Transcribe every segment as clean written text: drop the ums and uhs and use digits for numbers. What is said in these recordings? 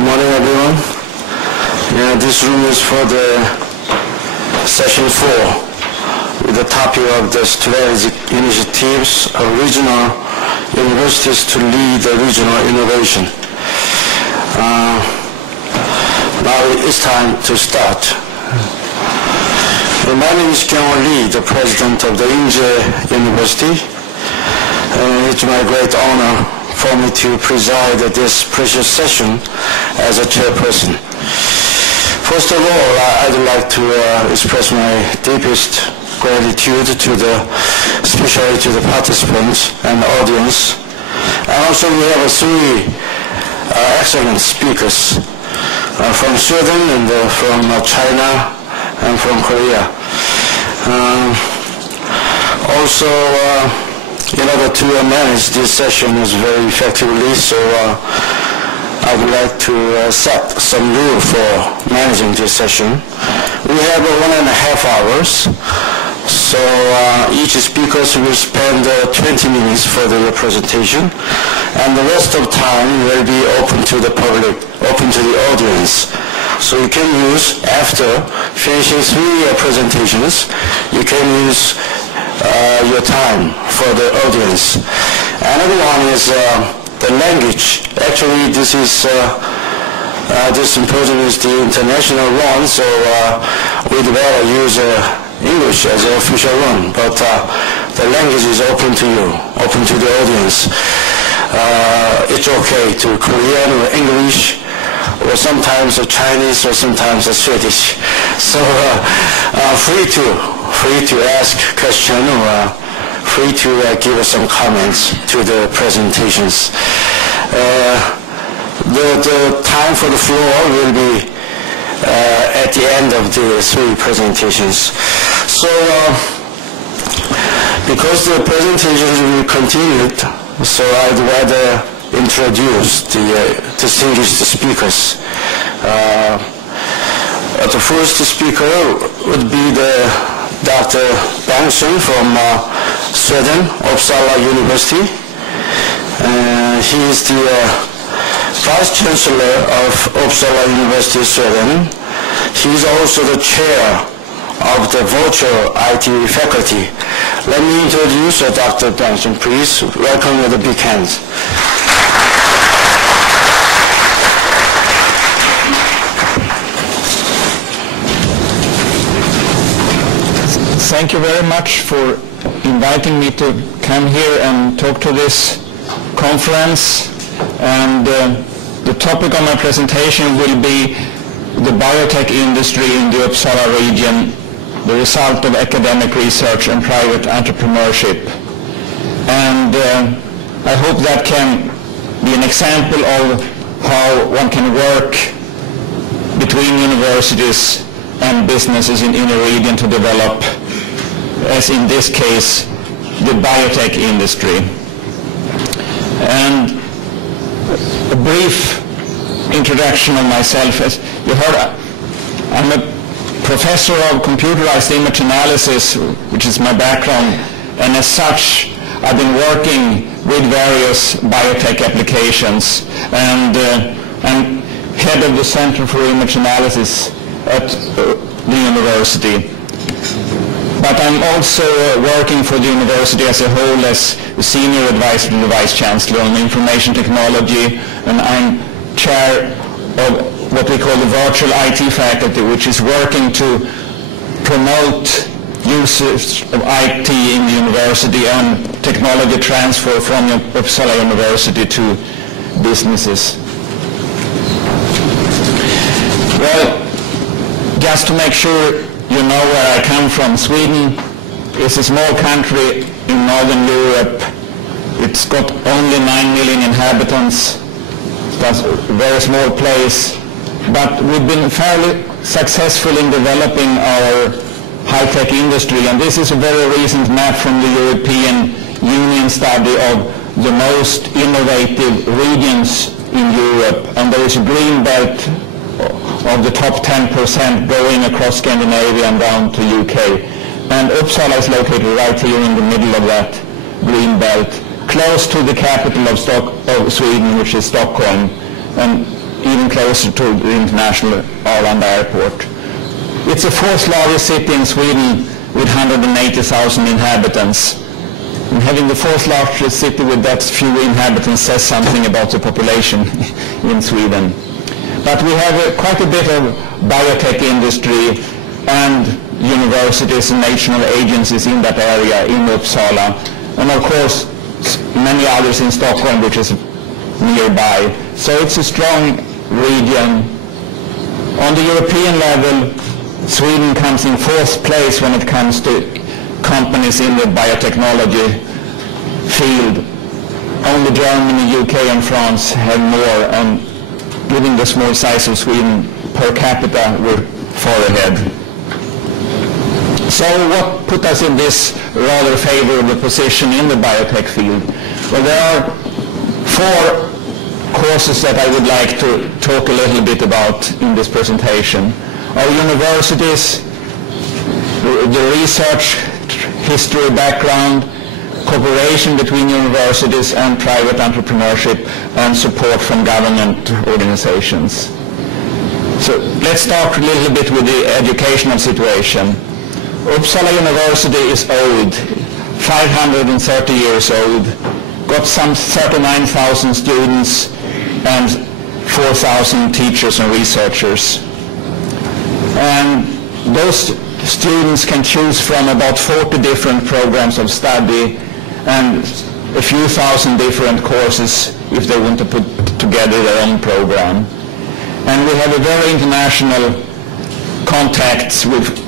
Good morning, everyone. This room is for the session 4 with the topic of the strategic initiatives of regional universities to lead the regional innovation. Now it's time to start. My name is Lee, the president of the Inje University. It's my great honor for me to preside at this precious session as a chairperson. First of all, I'd like to express my deepest gratitude to especially to the participants and the audience. And also we have three excellent speakers from Sweden and from China and from Korea. In order to manage this session very effectively, so I would like to set some rules for managing this session. We have 1.5 hours, so each speaker will spend 20 minutes for their presentation, and the rest of time will be open to the public, open to the audience. So you can use, after finishing 3 presentations, you can use your time for the audience. Another one is the language. Actually, this symposium is the international one, so we'd rather use English as an official one, but the language is open to you, open to the audience. It's okay to Korean or English, or sometimes Chinese, or sometimes Swedish. So free to ask questions, or free to give some comments to the presentations. The time for the floor will be at the end of the 3 presentations. So because the presentations will continue, so I'd rather introduce the distinguished speakers. The first speaker would be Dr. Bengtsson from Sweden, Uppsala University. He is the Vice Chancellor of Uppsala University, Sweden. He is also the chair of the virtual IT faculty. Let me introduce Dr. Bengtsson, please. Welcome with a big hand. Thank you very much for inviting me to come here and talk to this conference. And the topic of my presentation will be the biotech industry in the Uppsala region, the result of academic research and private entrepreneurship. And I hope that can be an example of how one can work between universities and businesses in a region to develop, as in this case, the biotech industry. And a brief introduction of myself. As you heard, I'm a professor of computerized image analysis, which is my background, and as such, I've been working with various biotech applications, and I'm head of the Center for Image Analysis at the university. But I'm also working for the university as a whole as a senior advisor to the Vice Chancellor on information technology, and I'm chair of what we call the virtual IT faculty, which is working to promote usage of IT in the university and technology transfer from Uppsala University to businesses. Well, just to make sure you know where I come from, Sweden is a small country in Northern Europe. It's got only 9 million inhabitants. That's a very small place. But we've been fairly successful in developing our high-tech industry. And this is a very recent map from the European Union study of the most innovative regions in Europe. And there is a green belt of the top 10% going across Scandinavia and down to UK. And Uppsala is located right here in the middle of that green belt, close to the capital of Sweden, which is Stockholm. And even closer to the international Arlanda airport. It's the fourth largest city in Sweden with 180,000 inhabitants. And having the fourth largest city with that few inhabitants says something about the population in Sweden. But we have quite a bit of biotech industry and universities and national agencies in that area in Uppsala, and of course many others in Stockholm, which is nearby. So it's a strong region. On the European level, Sweden comes in fourth place when it comes to companies in the biotechnology field. Only Germany, UK and France have more, and given the small size of Sweden per capita, we're far ahead. So what put us in this rather favorable position in the biotech field? Well, there are four courses that I would like to talk a little bit about in this presentation. Our universities, the research history background, cooperation between universities and private entrepreneurship, and support from government organizations. So let's start a little bit with the educational situation. Uppsala University is old, 530 years old, got some 39,000 students and 4,000 teachers and researchers. And those students can choose from about 40 different programs of study and a few thousand different courses if they want to put together their own program. And we have a very international contacts with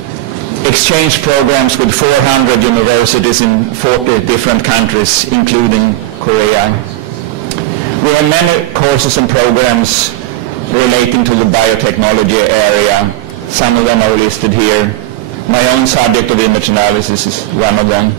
exchange programs with 400 universities in 40 different countries, including Korea. We have many courses and programs relating to the biotechnology area. Some of them are listed here. My own subject of image analysis is one of them.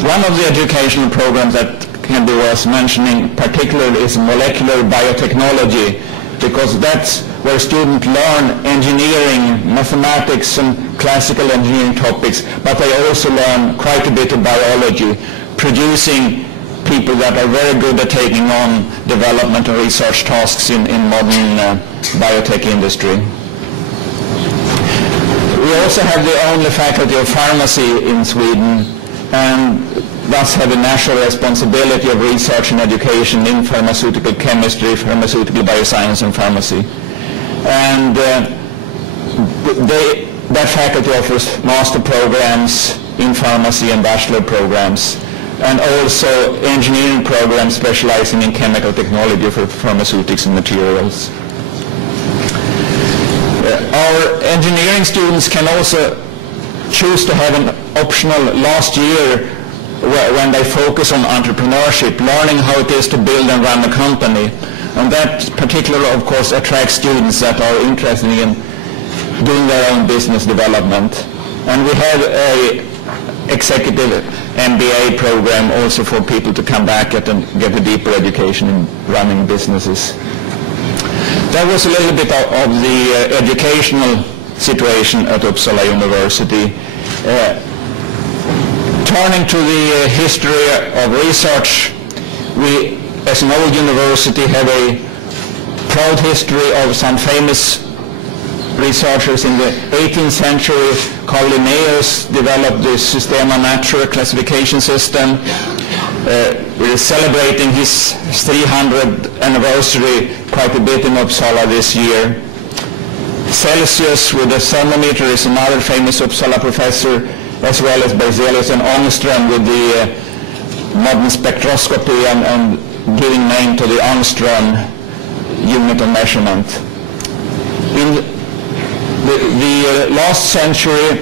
One of the educational programs that can be worth mentioning particularly is molecular biotechnology, because that's where students learn engineering, mathematics and classical engineering topics, but they also learn quite a bit of biology, producing people that are very good at taking on development and research tasks in modern biotech industry. We also have the only faculty of pharmacy in Sweden, and thus have a national responsibility of research and education in pharmaceutical chemistry, pharmaceutical bioscience and pharmacy. And that faculty offers master programs in pharmacy and bachelor programs, and also engineering programs specializing in chemical technology for pharmaceutics and materials. Our engineering students can also choose to have an optional last year when they focus on entrepreneurship, learning how it is to build and run a company. And that particularly, of course, attracts students that are interested in doing their own business development. And we have a executive MBA program also for people to come back and get a deeper education in running businesses. That was a little bit of the educational situation at Uppsala University. Turning to the history of research, we, as an old university, have a proud history of some famous researchers. In the 18th century, Carl Linnaeus developed the Systema Naturae classification system. We're celebrating his 300th anniversary quite a bit in Uppsala this year. Celsius with the thermometer is another famous Uppsala professor, as well as Berzelius and Ångström with the modern spectroscopy and giving name to the Ångström unit of measurement. In the last century,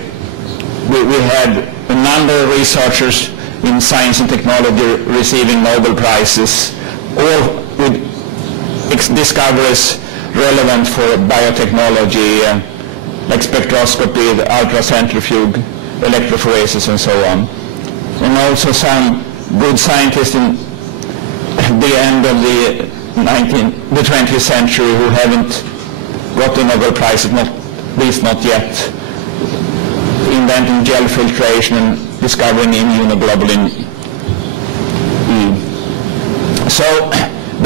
we had a number of researchers in science and technology receiving Nobel Prizes, all with discoveries relevant for biotechnology, like spectroscopy, the ultracentrifuge, electrophoresis, and so on. And also some good scientists in the end of the 20th century who haven't got the Nobel Prize, at least not yet, inventing gel filtration and discovering immunoglobulin E. So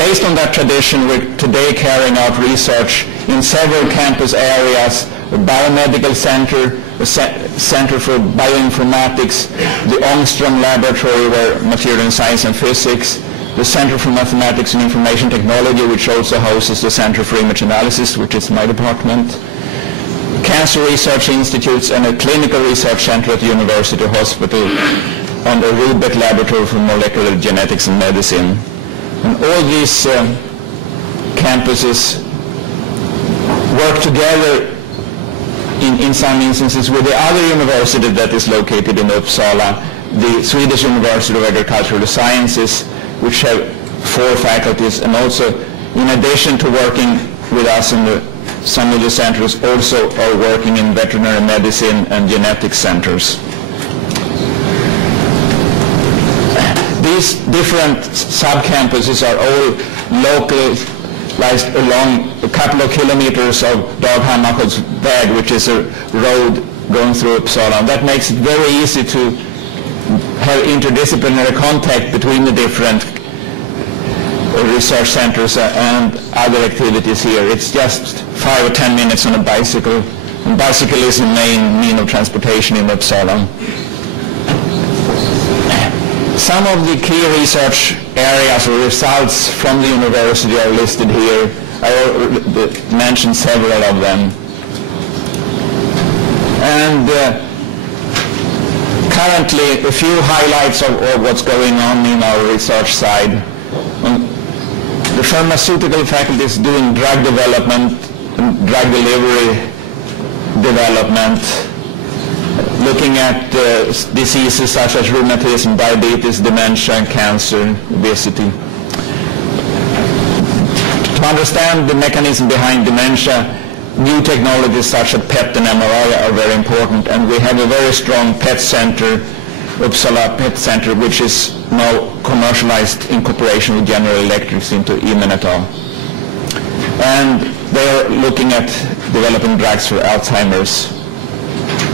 Based on that tradition, we're today carrying out research in several campus areas: a biomedical center, a center for bioinformatics, the Ångström laboratory where material science and physics, the Center for Mathematics and Information Technology, which also houses the Center for Image Analysis, which is my department, cancer research institutes, and a clinical research center at the University Hospital, and a Ewert laboratory for molecular genetics and medicine. And all these campuses work together in some instances with the other university that is located in Uppsala, the Swedish University of Agricultural Sciences, which have 4 faculties, and also, in addition to working with us in some of the centers, also are working in veterinary medicine and genetics centers. These different sub-campuses are all localized along a couple of kilometers of Dag-Hammarskjölds väg, which is a road going through Uppsala. And that makes it very easy to have interdisciplinary contact between the different research centers and other activities here. It's just 5 or 10 minutes on a bicycle. And bicycle is the main mean of transportation in Uppsala. Some of the key research areas or results from the university are listed here. I already mentioned several of them. And currently, a few highlights of what's going on in our research side. The pharmaceutical faculty is doing drug development and drug delivery development, looking at diseases such as rheumatism, diabetes, dementia, and cancer, obesity. To understand the mechanism behind dementia, new technologies such as PET and MRI are very important, and we have a very strong PET center, Uppsala PET Center, which is now commercialized in cooperation with General Electric into Immunetal. And they are looking at developing drugs for Alzheimer's.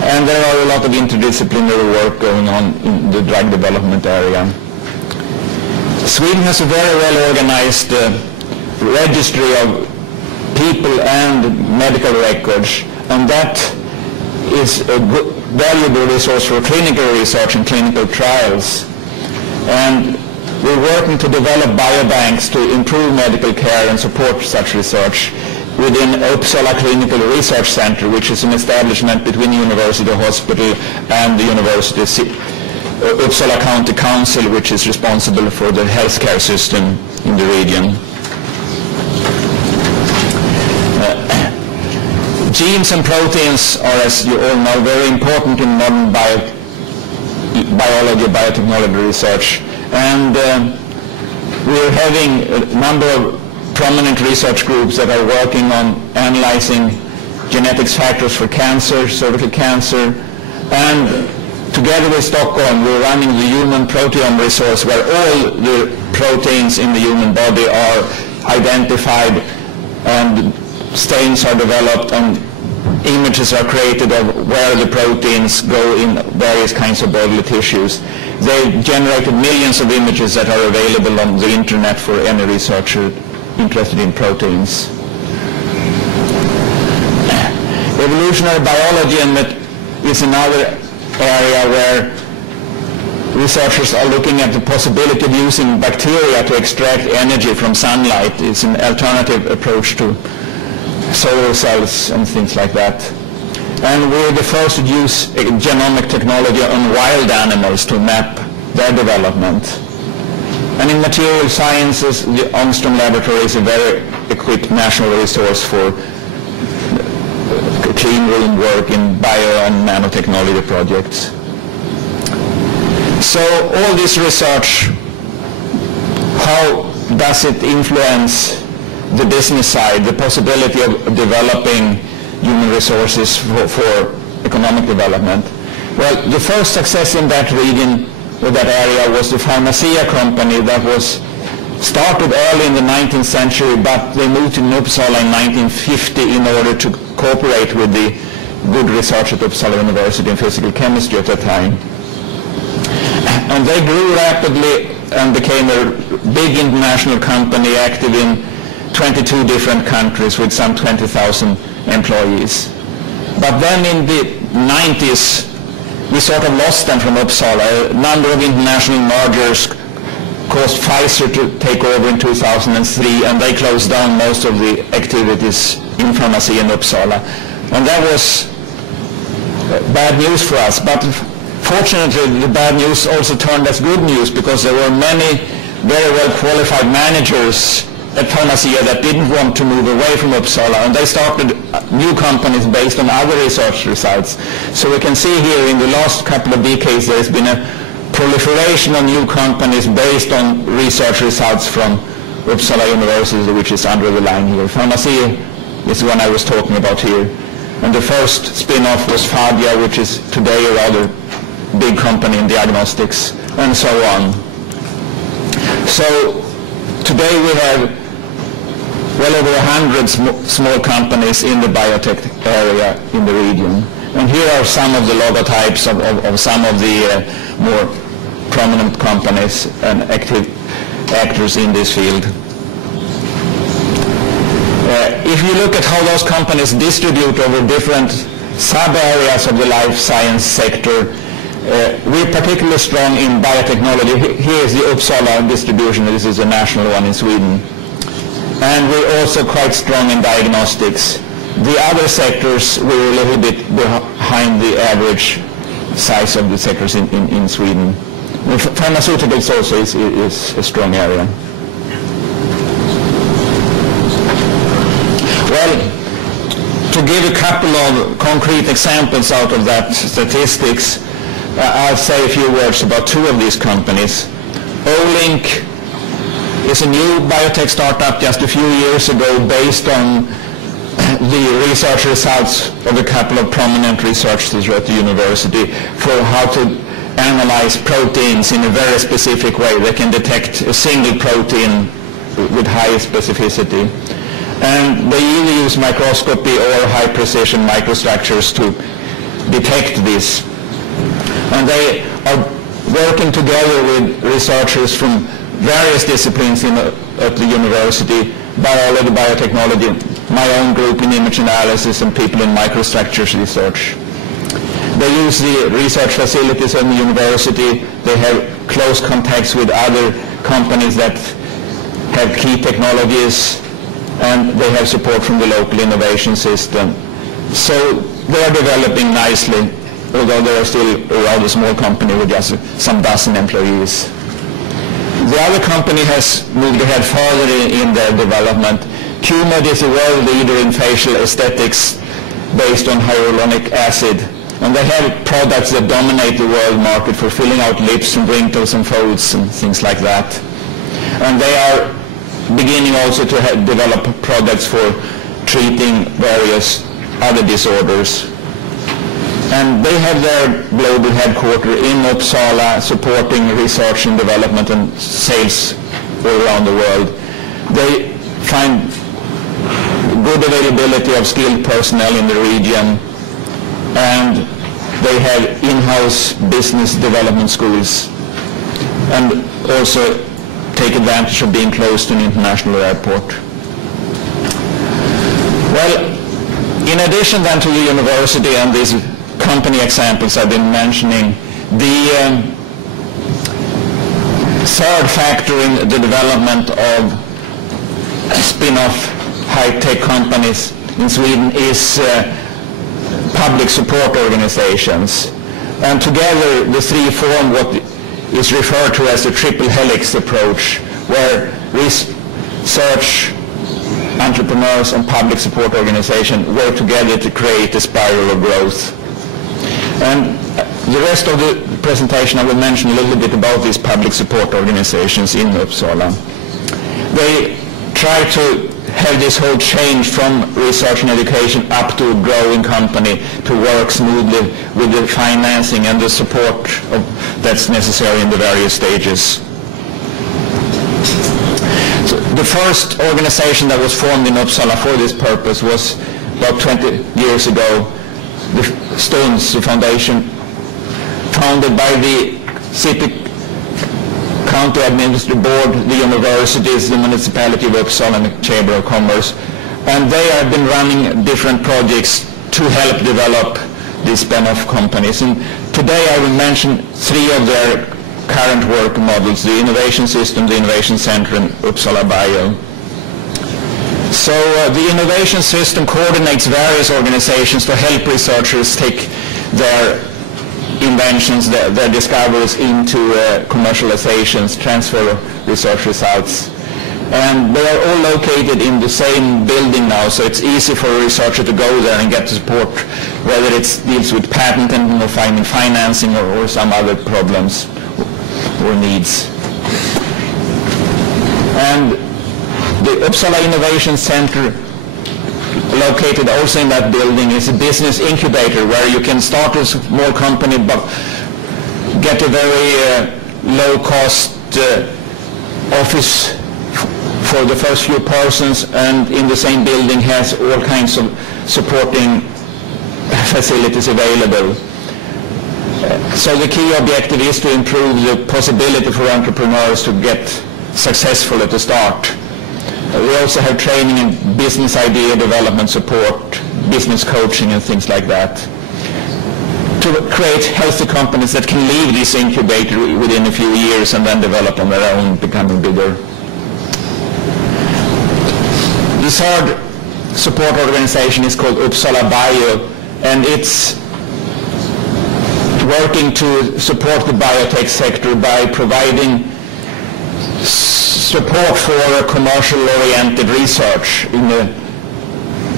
And there are a lot of interdisciplinary work going on in the drug development area. Sweden has a very well organized registry of people and medical records, and that is a good, valuable resource for clinical research and clinical trials. And we're working to develop biobanks to improve medical care and support such research within Uppsala Clinical Research Center, which is an establishment between the University Hospital and the University Uppsala County Council, which is responsible for the healthcare system in the region. Genes and proteins are, as you all know, very important in modern biology, biotechnology research. And we're having a number of prominent research groups that are working on analyzing genetics factors for cancer, cervical cancer, and together with Stockholm, we're running the human proteome resource where all the proteins in the human body are identified and stains are developed and images are created of where the proteins go in various kinds of bodily tissues. They've generated millions of images that are available on the internet for any researcher interested in proteins. Evolutionary biology is another area where researchers are looking at the possibility of using bacteria to extract energy from sunlight. It's an alternative approach to solar cells and things like that. And we're the first to use genomic technology on wild animals to map their development. And in material sciences, the Ångström laboratory is a very equipped national resource for clean room work in bio and nanotechnology projects. So all this research, how does it influence the business side, the possibility of developing human resources for economic development? Well, the first success in that region, or that area, was the Pharmacia company that was started early in the 19th century, but they moved to Uppsala in 1950 in order to cooperate with the good research at Uppsala University in physical chemistry at that time. And they grew rapidly and became a big international company active in 22 different countries with some 20,000 employees. But then in the 90s, we sort of lost them from Uppsala. A number of international mergers caused Pfizer to take over in 2003, and they closed down most of the activities in pharmacy in Uppsala. And that was bad news for us. But fortunately, the bad news also turned as good news, because there were many very well qualified managers at Pharmacia that didn't want to move away from Uppsala, and they started new companies based on other research results. So we can see here in the last couple of decades there's been a proliferation of new companies based on research results from Uppsala University, which is under the line here. Pharmacia is the one I was talking about here. And the first spin-off was Fadia, which is today a rather big company in diagnostics, and so on. So today we have well over 100 small companies in the biotech area in the region. And here are some of the logotypes of some of the more prominent companies and active actors in this field. If you look at how those companies distribute over different sub-areas of the life science sector, we're particularly strong in biotechnology. Here is the Uppsala distribution. This is a national one in Sweden. And we're also quite strong in diagnostics. The other sectors, we're a little bit behind the average size of the sectors in Sweden. Pharmaceuticals also is a strong area. Well, to give a couple of concrete examples out of that statistics, I'll say a few words about two of these companies. Olink is a new biotech startup just a few years ago based on the research results of a couple of prominent researchers at the university for how to analyze proteins in a very specific way. They can detect a single protein with high specificity. And they either use microscopy or high precision microstructures to detect this. And they are working together with researchers from various disciplines at the university, biology, biotechnology, my own group in image analysis, and people in microstructures research. They use the research facilities at the university. They have close contacts with other companies that have key technologies, and they have support from the local innovation system. So they are developing nicely, although they are still a rather small company with just some dozen employees. The other company has moved ahead further in their development. QMed is a world leader in facial aesthetics based on hyaluronic acid, and they have products that dominate the world market for filling out lips and wrinkles and folds and things like that. And they are beginning also to develop products for treating various other disorders. And they have their global headquarters in Uppsala, supporting research and development and sales all around the world. They find good availability of skilled personnel in the region, and they have in-house business development schools, and also take advantage of being close to an international airport. Well, in addition then to the university and these company examples I've been mentioning, the third factor in the development of spin-off high-tech companies in Sweden is public support organizations. And together the three form what is referred to as the triple helix approach, where research, entrepreneurs and public support organizations work together to create a spiral of growth. And the rest of the presentation I will mention a little bit about these public support organizations in Uppsala. They try to have this whole change from research and education up to a growing company to work smoothly with the financing and the support that's necessary in the various stages. So the first organization that was formed in Uppsala for this purpose was about 20 years ago, the Stones Foundation, founded by the city county administrative board, the universities, the municipality of Uppsala, and the Chamber of Commerce. And they have been running different projects to help develop these spin-off companies. And today I will mention three of their current work models: the Innovation System, the Innovation Center, and Uppsala Bio. So the Innovation System coordinates various organizations to help researchers take their inventions, their discoveries into commercializations, transfer research results. And they are all located in the same building now, so it's easy for a researcher to go there and get support, whether it deals with patenting or finding financing or some other problems or needs. And the Uppsala Innovation Center, located also in that building, is a business incubator where you can start a small company but get a very low-cost office for the first few persons, and in the same building has all kinds of supporting facilities available. So the key objective is to improve the possibility for entrepreneurs to get successful at the start. We also have training in business idea development support, business coaching and things like that, to create healthy companies that can leave this incubator within a few years and then develop on their own, becoming bigger. The third support organization is called Uppsala Bio, and it's working to support the biotech sector by providing support for commercial-oriented research in the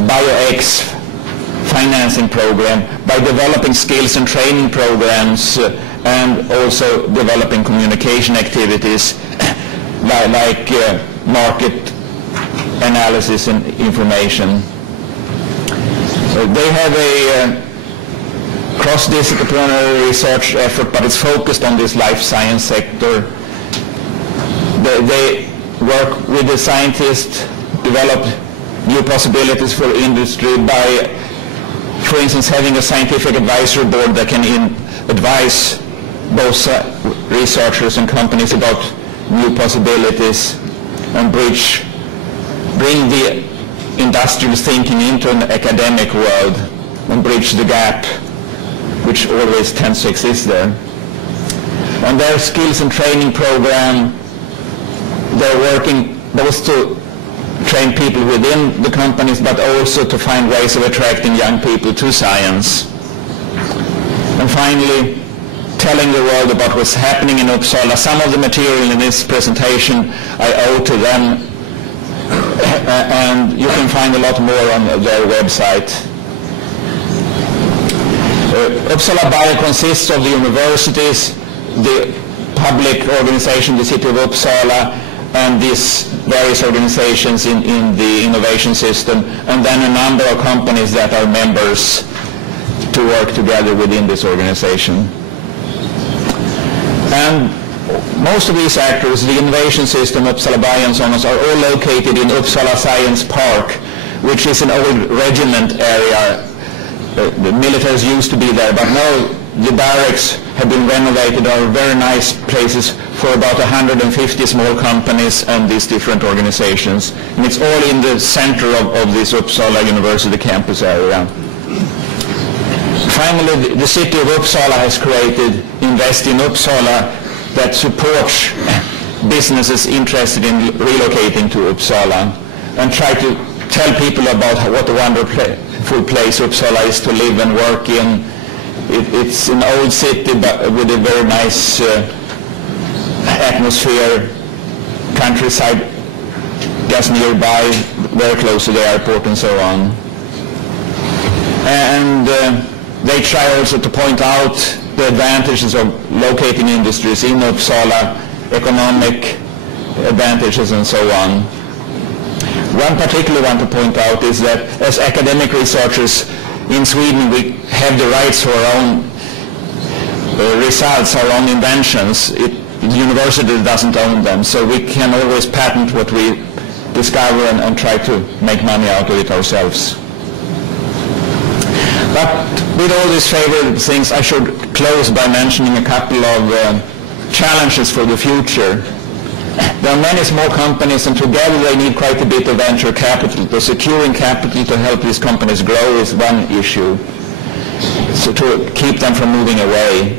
BioX financing program, by developing skills and training programs, and also developing communication activities like market analysis and information. They have a cross-disciplinary research effort, but it's focused on this life science sector. They work with the scientists, develop new possibilities for industry by, for instance, having a scientific advisory board that can advise both researchers and companies about new possibilities and bring the industrial thinking into an academic world and bridge the gap which always tends to exist there. On their skills and training program, they're working both to train people within the companies but also to find ways of attracting young people to science. And finally, telling the world about what's happening in Uppsala. Some of the material in this presentation I owe to them, and you can find a lot more on their website. Uppsala Bio consists of the universities, the public organization, the City of Uppsala, and these various organizations in the innovation system, and then a number of companies that are members to work together within this organization. And most of these actors, the innovation system, Uppsala Bio and so on, are all located in Uppsala Science Park, which is an old regiment area. The militaries used to be there, but now the barracks have been renovated, are very nice places for about 150 small companies and these different organizations. And it's all in the center of this Uppsala University campus area. Finally, the City of Uppsala has created Invest in Uppsala that supports businesses interested in relocating to Uppsala and try to tell people about what a wonderful place Uppsala is to live and work in. It's an old city but with a very nice atmosphere, countryside just nearby, very close to the airport and so on. And they try also to point out the advantages of locating industries in Uppsala, economic advantages and so on. One particular one to point out is that as academic researchers in Sweden, we have the rights for our own results, our own inventions. The university doesn't own them, so we can always patent what we discover and try to make money out of it ourselves. But with all these favorite things, I should close by mentioning a couple of challenges for the future. There are many small companies, and together they need quite a bit of venture capital. The securing capital to help these companies grow is one issue, so to keep them from moving away.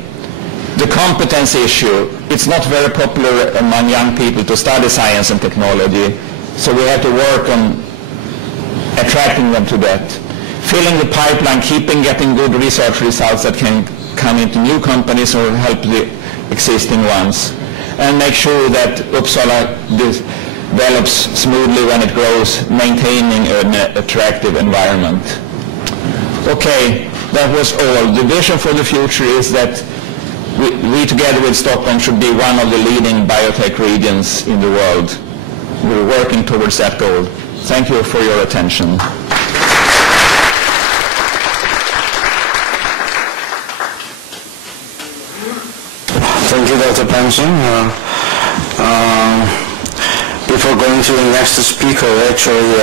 The competency issue, it's not very popular among young people to study science and technology, so we have to work on attracting them to that. Filling the pipeline, getting good research results that can come into new companies or help the existing ones. And make sure that Uppsala develops smoothly when it grows, maintaining an attractive environment. Okay, that was all. The vision for the future is that we together with Stockholm should be one of the leading biotech regions in the world. We're working towards that goal. Thank you for your attention. Thank you, Dr. Bengtsson. Before going to the next speaker, actually,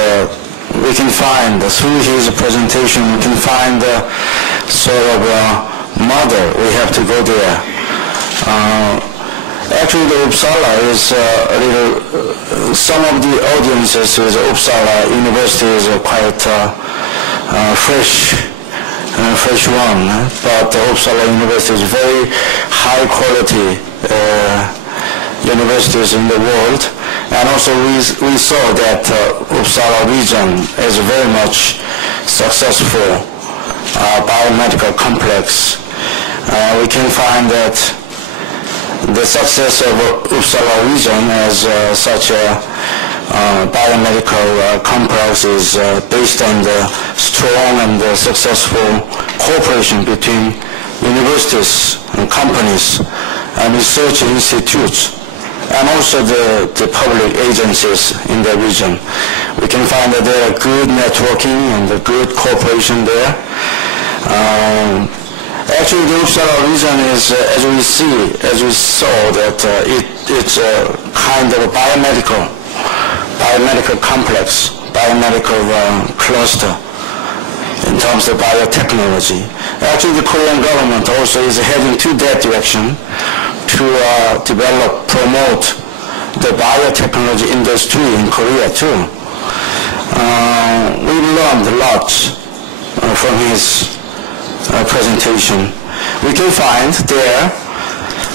we can find, through his presentation, we can find sort of model. We have to go there. Actually, the Uppsala is a little, some of the audiences with Uppsala University is quite fresh one, but Uppsala University is very high quality universities in the world, and also we saw that Uppsala region is very much successful biomedical complex. We can find that the success of Uppsala region as such a biomedical complex is based on the strong and successful cooperation between universities and companies and research institutes, and also the public agencies in the region. We can find that there are good networking and good cooperation there. Actually, the Uppsala region is, as we saw, that it's a kind of a biomedical complex, biomedical cluster in terms of biotechnology. Actually, the Korean government also is heading to that direction to develop, promote the biotechnology industry in Korea too. We learned a lot from his presentation. We can find there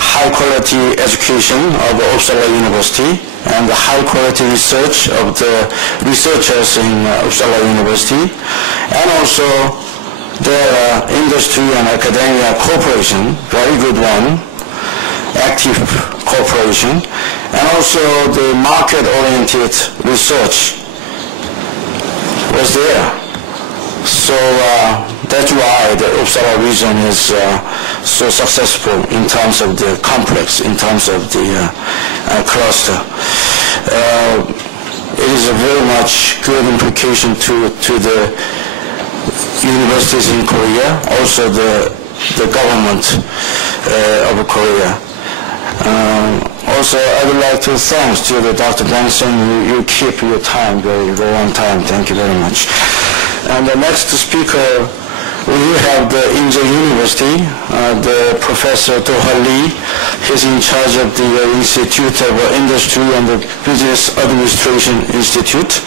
high quality education of Uppsala University and the high quality research of the researchers in Uppsala University, and also their industry and academia cooperation, very good one, active cooperation, and also the market-oriented research was there. So that's why the Uppsala region is so successful in terms of the complex, in terms of the cluster. It is a very much good implication to the universities in Korea, also the government of Korea. Also, I would like to thank to Dr. Bengtsson. You keep your time very, very on time. Thank you very much. And the next speaker, we have the Inje University, the Professor Do-Hwa. He's in charge of the Institute of Industry and the Business Administration Institute.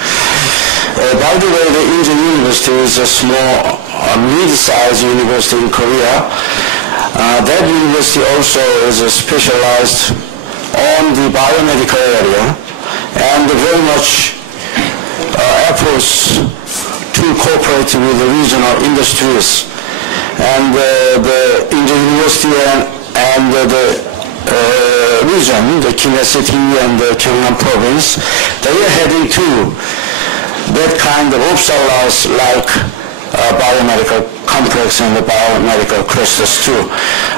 By the way, the Inje University is a small, mid-sized university in Korea. That university also is specialized on the biomedical area and very much efforts to cooperate with the regional industries. And the Inje University and the region, the Kinye City and the Gyeongnam province, they are heading to that kind of Uppsala's-like biomedical complex and the biomedical clusters too.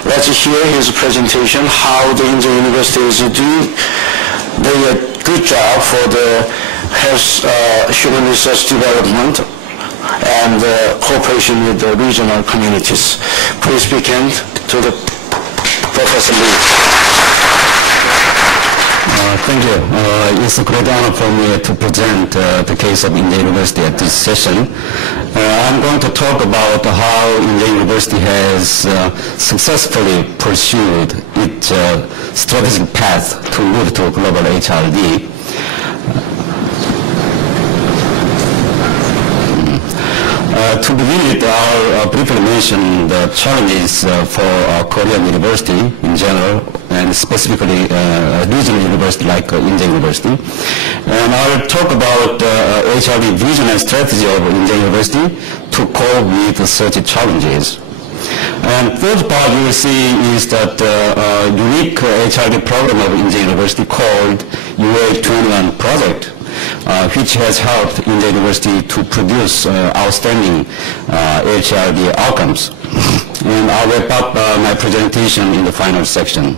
Let's hear his presentation, how the Inje University is doing a good job for the health human research development and cooperation with the regional communities. Please begin to the Professor Lee. Thank you. It's a great honor for me to present the case of Inje University at this session. I'm going to talk about how Inje University has successfully pursued its strategic path to move to global HRD. To begin with, I'll briefly mention the challenges for Korean university in general, and specifically regional university like Inje University. And I'll talk about HRD vision and strategy of Inje University to cope with such challenges. And third part you will see is that unique HRD program of Inje University called Ewert project, which has helped Inje University to produce outstanding HRD outcomes. And I'll wrap up my presentation in the final section.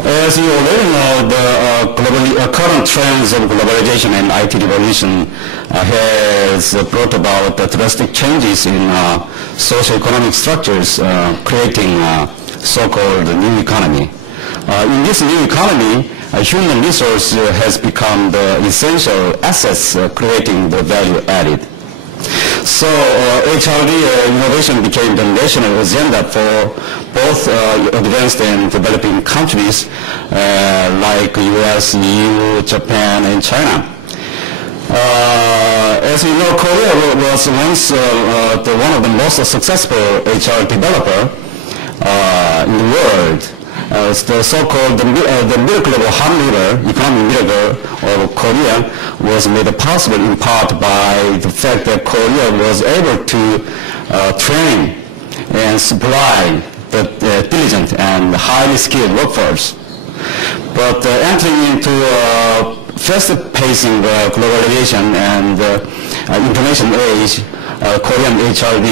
As you already know, the current trends of globalization and IT revolution has brought about drastic changes in socio-economic structures, creating so-called new economy. In this new economy, human resource has become the essential assets creating the value added. So HRD innovation became the national agenda for both advanced and developing countries like US, EU, Japan, and China. As you know, Korea was once one of the most successful HR developer in the world. The so-called the miracle of Han River, economic miracle of Korea, was made possible in part by the fact that Korea was able to train and supply the diligent and highly skilled workforce. But entering into fast-pacing globalization and information age, Korean HRD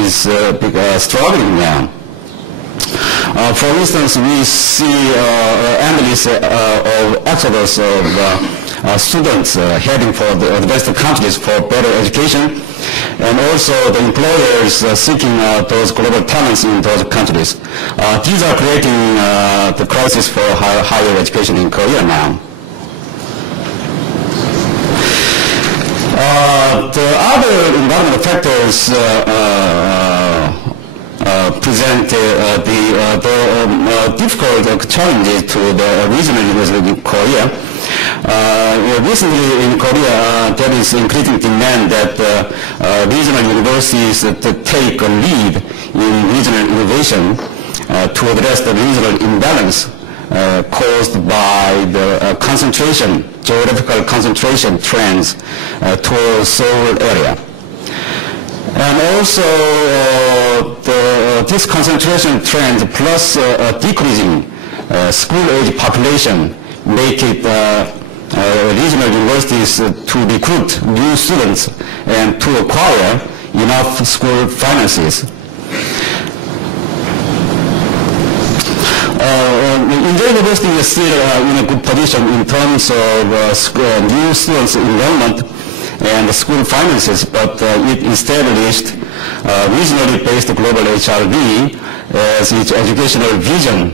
is struggling now. For instance, we see endless exodus of students heading for the advanced countries for better education, and also the employers seeking those global talents in those countries. These are creating the crisis for higher education in Korea now. The other environmental factors present the difficult challenges to the regional university in Korea. Recently in Korea, there is increasing demand that regional universities take a lead in regional innovation to address the regional imbalance caused by the geographical concentration trends towards Seoul area. And also this concentration trend plus decreasing school-age population make it regional universities to recruit new students and to acquire enough school finances. Inje University is still in a good position in terms of new students enrollment and school finances, but it established regionally based global HRD as its educational vision.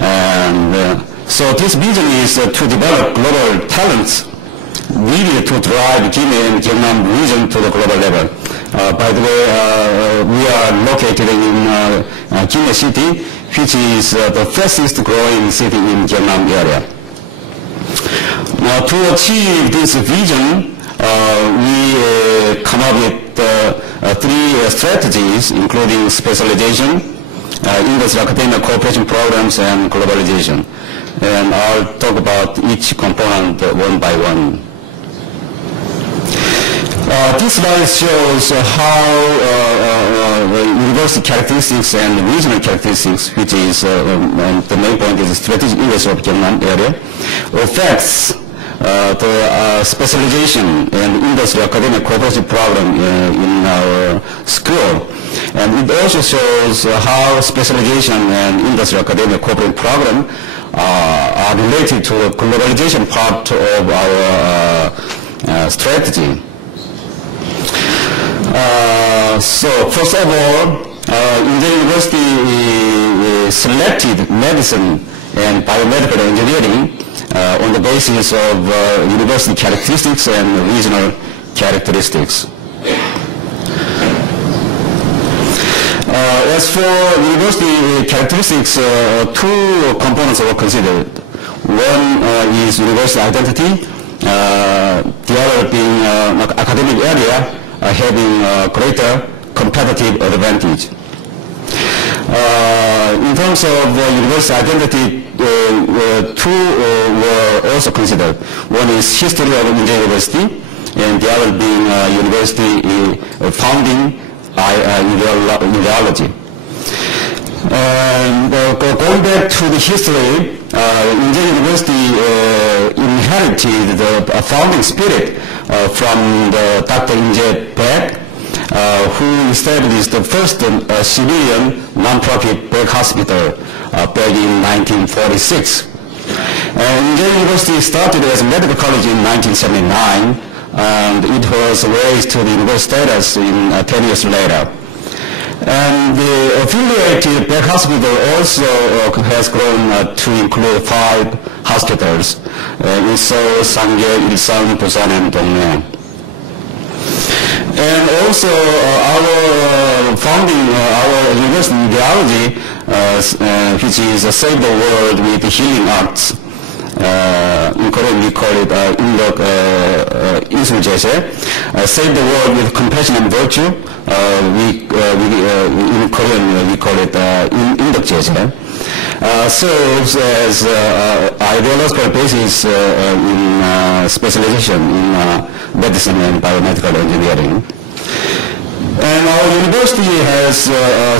And so this vision is to develop global talents needed to drive Guinea and Vietnam region to the global level. By the way, we are located in Guinea City, which is the fastest growing city in Vietnam area. Now, to achieve this vision, we come up with three strategies, including specialization, industry academia cooperation programs, and globalization. And I'll talk about each component one by one. This slide shows how university characteristics and regional characteristics, which is the main point is the strategic interest of Vietnam area, affects the specialization and industry academic cooperation program in our school. And it also shows how specialization and industry academic cooperation program are related to the globalization part of our strategy. So first of all, Inje University selected medicine and biomedical engineering on the basis of university characteristics and regional characteristics. As for university characteristics, two components were considered. One is university identity, the other being academic area having greater competitive advantage. In terms of university identity, two were also considered. One is history of Inje University, and the other being university founding ideology. And going back to the history, Inje University inherited the founding spirit from the Dr. Inje Baek, who established the first civilian non-profit Baek hospital back in 1946. And Inje University started as a medical college in 1979, and it was raised to the university status in 10 years later. And the affiliated Baek hospital also has grown to include 5 hospitals in Seoul, Shanghai, Ilsan, Busan, and Dongmyeon. And also our founding, our university ideology, which is Save the World with Healing Arts. In Korean we call it Save the World with Compassion and Virtue. In Korean we call it serves as ideological basis in specialization in medicine and biomedical engineering. And our university has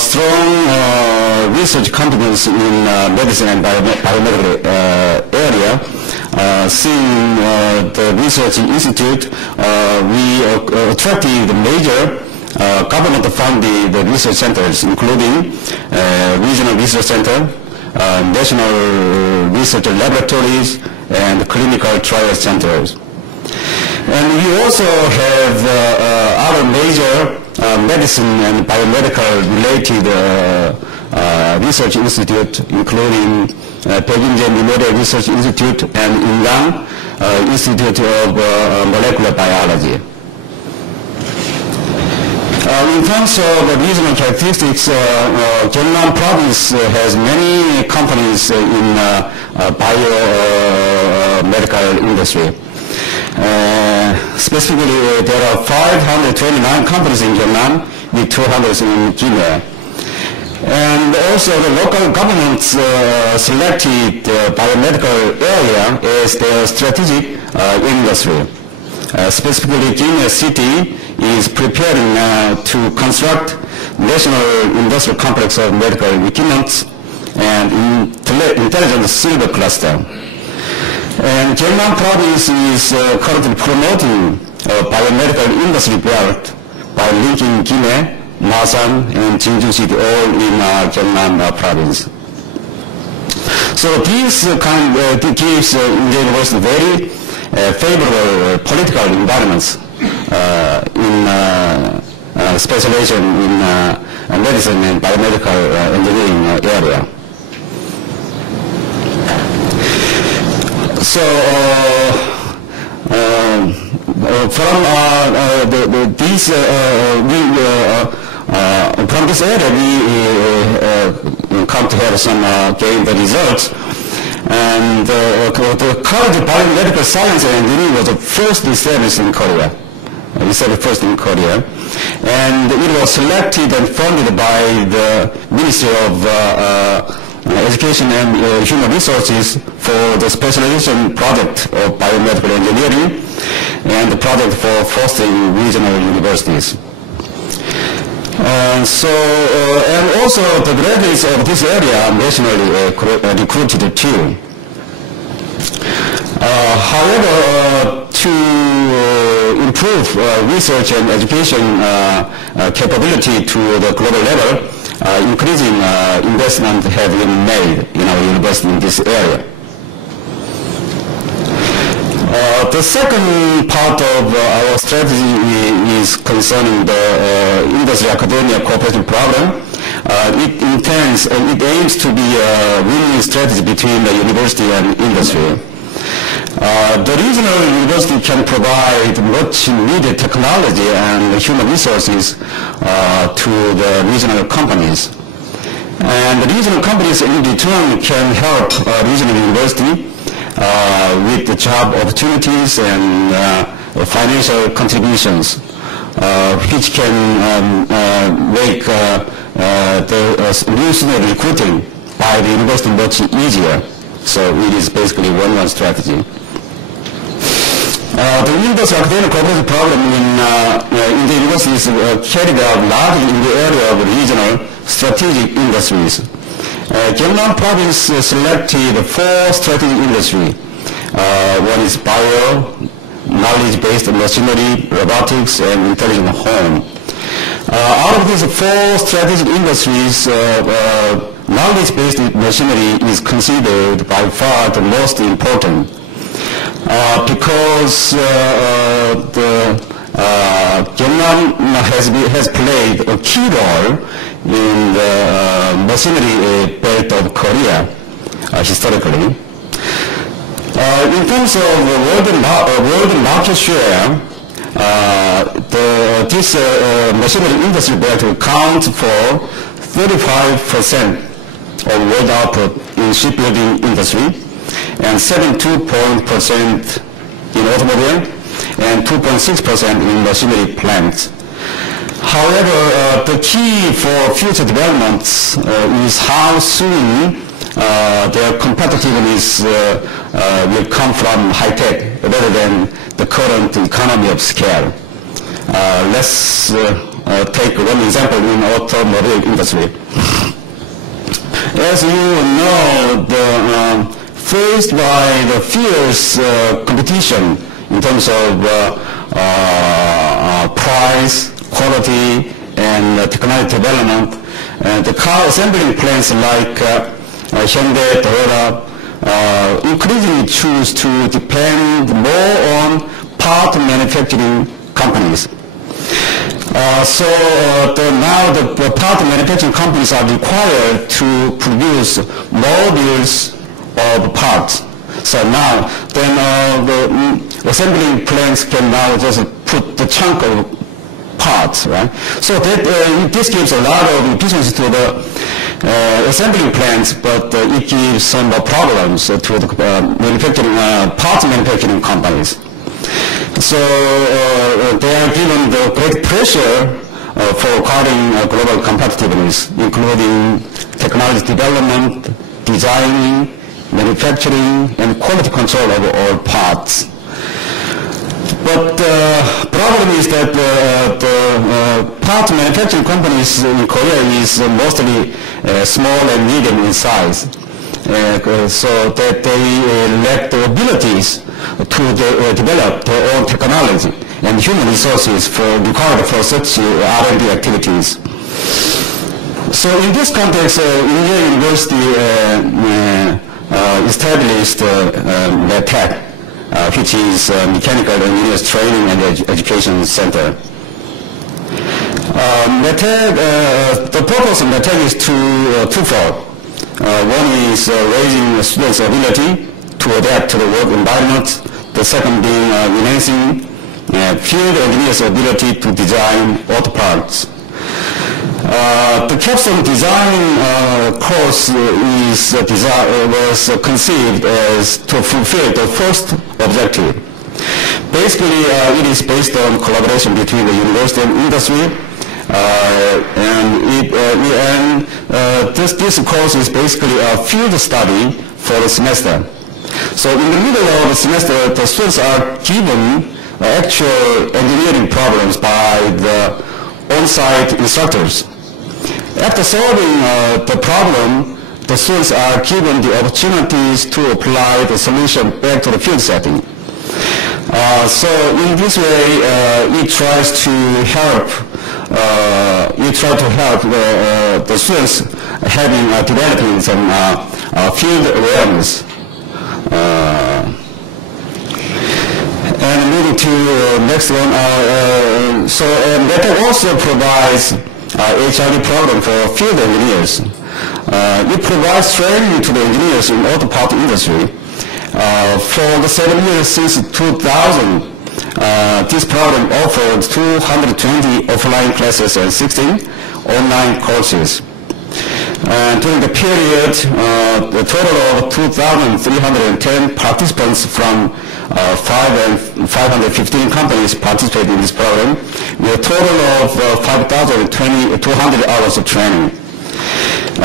strong research competence in medicine and biomedical area. Seeing the research institute, we attracted major government-funded research centers, including regional research center, national research laboratories, and clinical trial centers. And we also have other major medicine and biomedical related research institute, including Bengtsson Memorial Research Institute and Inje Institute of Molecular Biology. In terms of regional characteristics, Gyeongnam province has many companies in biomedical industry. Specifically, there are 529 companies in Gyeongnam with 200 in Inje. And also the local governments selected the biomedical area as their strategic industry. Specifically, Inje City is preparing to construct national industrial complex of medical equipment and intelligent silver cluster. And Gyeongnam province is currently promoting a biomedical industry belt by linking Inje, Masan, and Jinju City all in Gyeongnam province. So this gives Inje University very favorable political environments in specialization in medicine and biomedical engineering area. So from this area we come to have some gain the results. And the College of Biomedical Science and Engineering was the first established in Korea. And it was selected and funded by the Ministry of Education and Human Resources for the specialization project of biomedical engineering and the project for fostering regional universities. And so, and also the graduates of this area are nationally recruited too. However, to improve research and education capability to the global level, increasing investment have been made in our university in this area. The second part of our strategy is concerning the industry-academia cooperation program. It intends and it aims to be a win-win strategy between the university and industry. The regional university can provide much needed technology and human resources to the regional companies. And the regional companies in return can help regional university with the job opportunities and financial contributions, which can make the new student recruiting by the university much easier. So it is basically one strategy. The Windows academic cooperation program in the university is carried out largely in the area of regional strategic industries. Gyeongnam province selected 4 strategic industries. One is bio, knowledge-based machinery, robotics, and intelligent home. Out of these 4 strategic industries, knowledge-based machinery is considered by far the most important. Because Gyeongnam has played a key role in the machinery belt of Korea historically. In terms of world market share, this machinery industry belt accounts for 35% of world output in shipbuilding industry, and 72% in automobile, and 2.6% in machinery plants. However, the key for future developments is how soon their competitiveness will come from high-tech rather than the current economy of scale. Let's take one example in automobile industry. As you know, faced by the fierce competition in terms of price, quality, and technology development, the car assembling plants like Hyundai, Toyota increasingly choose to depend more on part manufacturing companies. Now the part manufacturing companies are required to produce modules of parts. So now, then the assembling plants can now just put the chunk of parts, right? So that this gives a lot of efficiency to the assembling plants, but it gives some problems to the manufacturing parts manufacturing companies. So they are given the great pressure for acquiring global competitiveness, including technology development, designing, manufacturing, and quality control of all parts. But the problem is that the part manufacturing companies in Korea is mostly small and medium in size. So that they lack the abilities to develop their own technology and human resources required for such R&D activities. So in this context, Inje University established METEC, which is Mechanical Engineers Training and Education Center. The purpose of METEC is twofold. One is raising students' ability to adapt to the work environment. The second being enhancing field engineers' ability to design auto parts. The capstone design course was conceived as to fulfill the first objective. Basically, it is based on collaboration between the university and industry. This course is basically a field study for the semester. So in the middle of the semester, the students are given actual engineering problems by the on-site instructors. After solving the problem, the students are given the opportunities to apply the solution back to the field setting. So in this way, it tries to help the students developing some field awareness. And moving to the next one, METEC also provides HRD program for field engineers. It provides training to the engineers in auto part industry, For the 7 years since 2000, this program offered 220 offline classes and 16 online courses. During the period, a total of 2,310 participants from 515 companies participated in this program, with a total of 5,200 hours of training.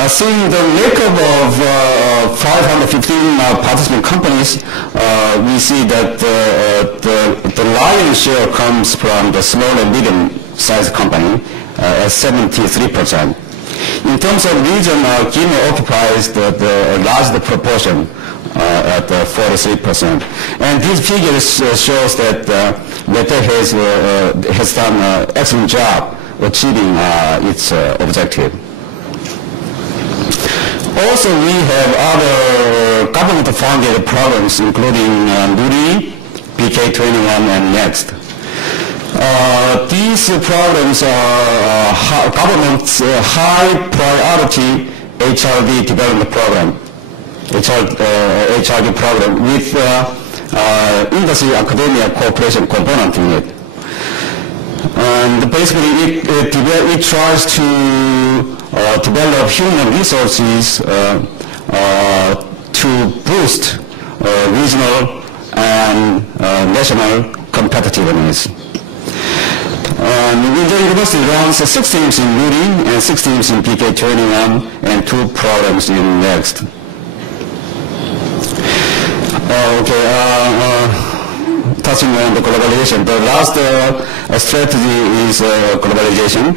Seeing the makeup of 515 participant companies, we see that the lion's share comes from the small and medium-sized company at 73%. In terms of region, Guinea occupies the largest proportion at 43%. And these figures shows that Meta has done an excellent job achieving its objective. Also, we have other government-funded programs, including NURI, BK21, and NEXT. These programs are government's high-priority HRD development program, HRD program with industry-academia cooperation component in it. And basically, it tries to develop human resources to boost regional and national competitiveness. Inje University runs 6 teams in NURI and 6 teams in BK21 and 2 programs in NEXT. Touching on the globalization, the last strategy is globalization.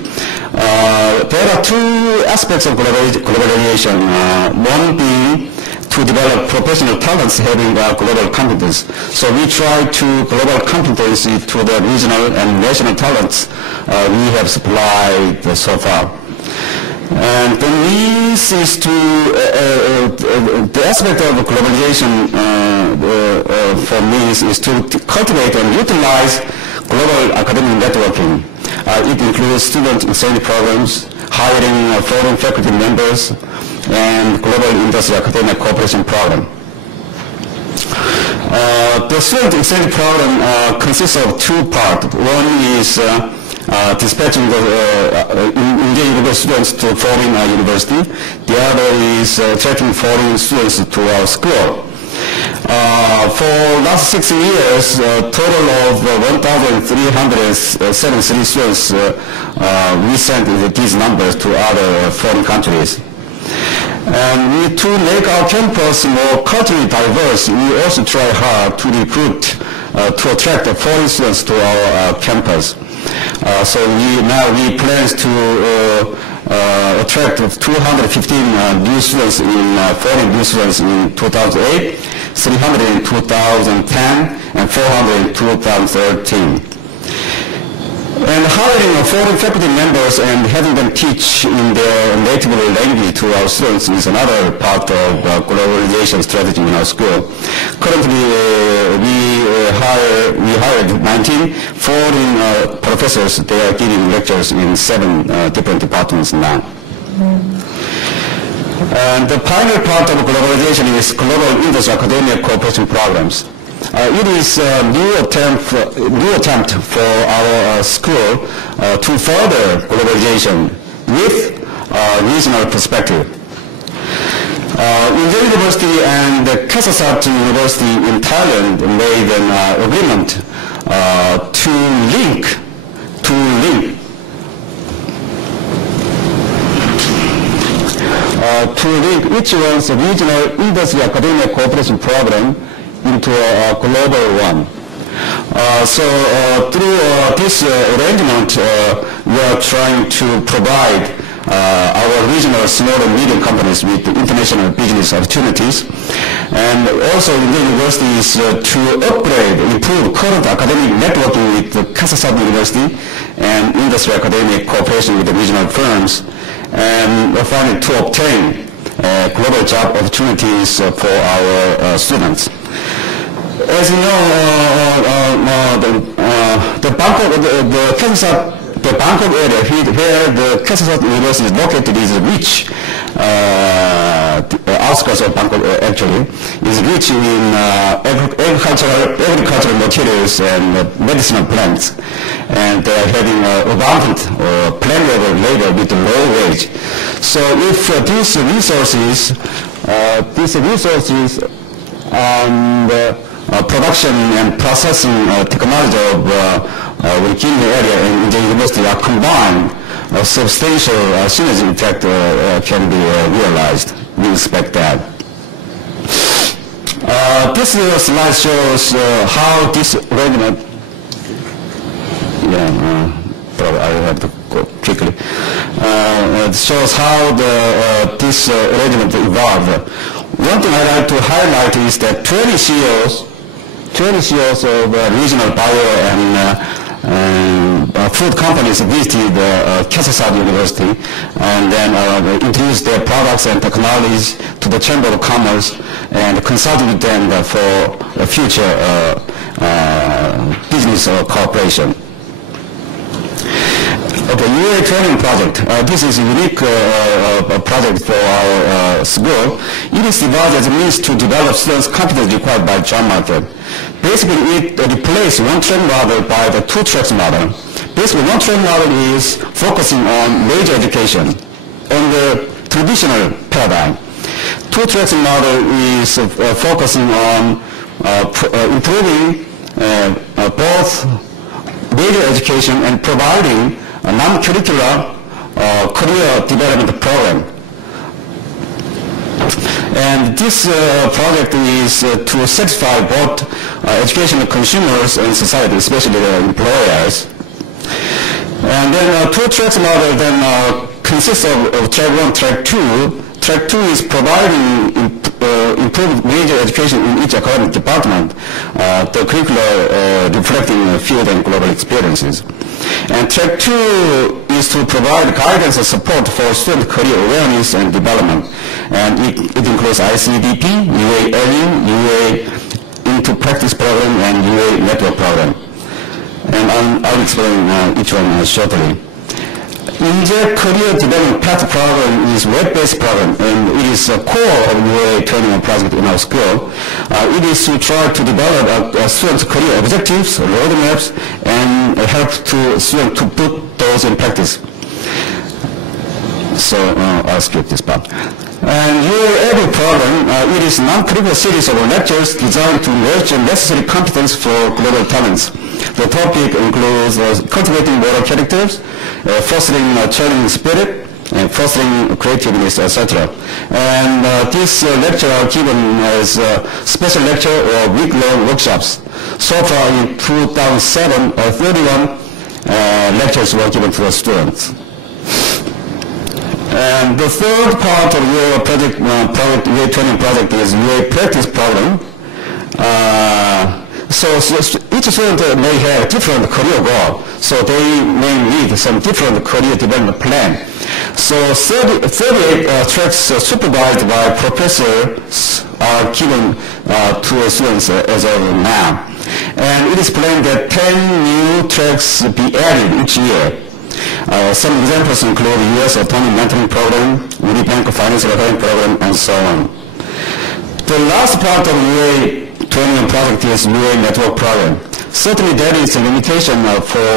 There are 2 aspects of globalization. One being to develop professional talents having global competence. So we try to global competency to the regional and national talents we have supplied so far. And the needs is to, the aspect of globalization for me is to cultivate and utilize global academic networking. It includes student exchange programs, hiring foreign faculty members, and global industry academic cooperation program. The student exchange program consists of 2 parts. One is dispatching the Inje University students to foreign university. The other is attracting foreign students to our school. For last 6 years, a total of 1,373 students we sent these numbers to other foreign countries. And to make our campus more culturally diverse, we also try hard to recruit, to attract foreign students to our campus. So we plan to attract 215 new students foreign new students in 2008, 300 in 2010, and 400 in 2013. And hiring foreign faculty members and having them teach in their native language to our students is another part of globalization strategy in our school. Currently, we hired 19 foreign professors. They are giving lectures in 7 different departments now. And the primary part of globalization is global industry academia cooperation programs. It is a new attempt for our school to further globalization with regional perspective. Inje University and Kasasat University in Thailand made an agreement to link each one's regional industry academia cooperation program into a global one. Through this arrangement, we are trying to provide our regional small and medium companies with international business opportunities. And also the university is to upgrade, improve current academic networking with the Kasasat University and industry academic cooperation with the regional firms, and finally to obtain global job opportunities for our students. As you know, the Bangkok area here, the Kasasat University is located, is rich outskirts of Bangkok actually, is rich in agricultural materials and medicinal plants, and they are having abundant plenty of labor with low wage. So if these resources and production and processing technology of within the area in the university are combined, a substantial synergy effect can be realized. We expect that. This slide shows how this arrangement, probably I have to go quickly. It shows how this arrangement evolved. One thing I'd like to highlight is that 20 CEOs of regional bio and food companies visited Kasetsart University and then introduced their products and technologies to the Chamber of Commerce and consulted with them for a future business cooperation. Okay, UA training project. This is a unique project for our school. It is devised as a means to develop students' competence required by job market. Basically, it replaces one-track model by the two-track model. Basically, one-track model is focusing on major education on the traditional paradigm. Two-track model is focusing on improving both major education and providing a non-curricular career development program. And this project is to satisfy both educational consumers and society, especially the employers. And then two-track model then consists of track 1, track 2. Track 2 is providing improved major education in each academic department, the curricula reflecting field and global experiences. And track 2 is to provide guidance and support for student career awareness and development. And it includes ICDP, UA Earning, UA Into Practice program, and UA Network program. And I'll explain each one shortly. Inje Career Development Path program is a web-based program, and it is a core of UA training project in our school. It is to try to develop students' career objectives, roadmaps, and help to students to put those in practice. So I'll skip this part. And UA program, it is a non-curricular series of lectures designed to nurture necessary competence for global talents. The topic includes cultivating moral characters, fostering challenging spirit, and fostering creativeness, etc. And this lecture are given as special lecture or week-long workshops. So far in 2007, 31 lectures were given to the students. And the third part of your project, UA training project is UA practice program. So each student may have a different career goal, so they may need some different career development plan. So 38 tracks supervised by professors are given to students as of now. And it is planned that 10 new tracks be added each year. Some examples include U.S. Autonomy Mentoring Program, Unibank Financial Academy Program, and so on. The last part of UA training project is UA Network Program. Certainly there is a limitation for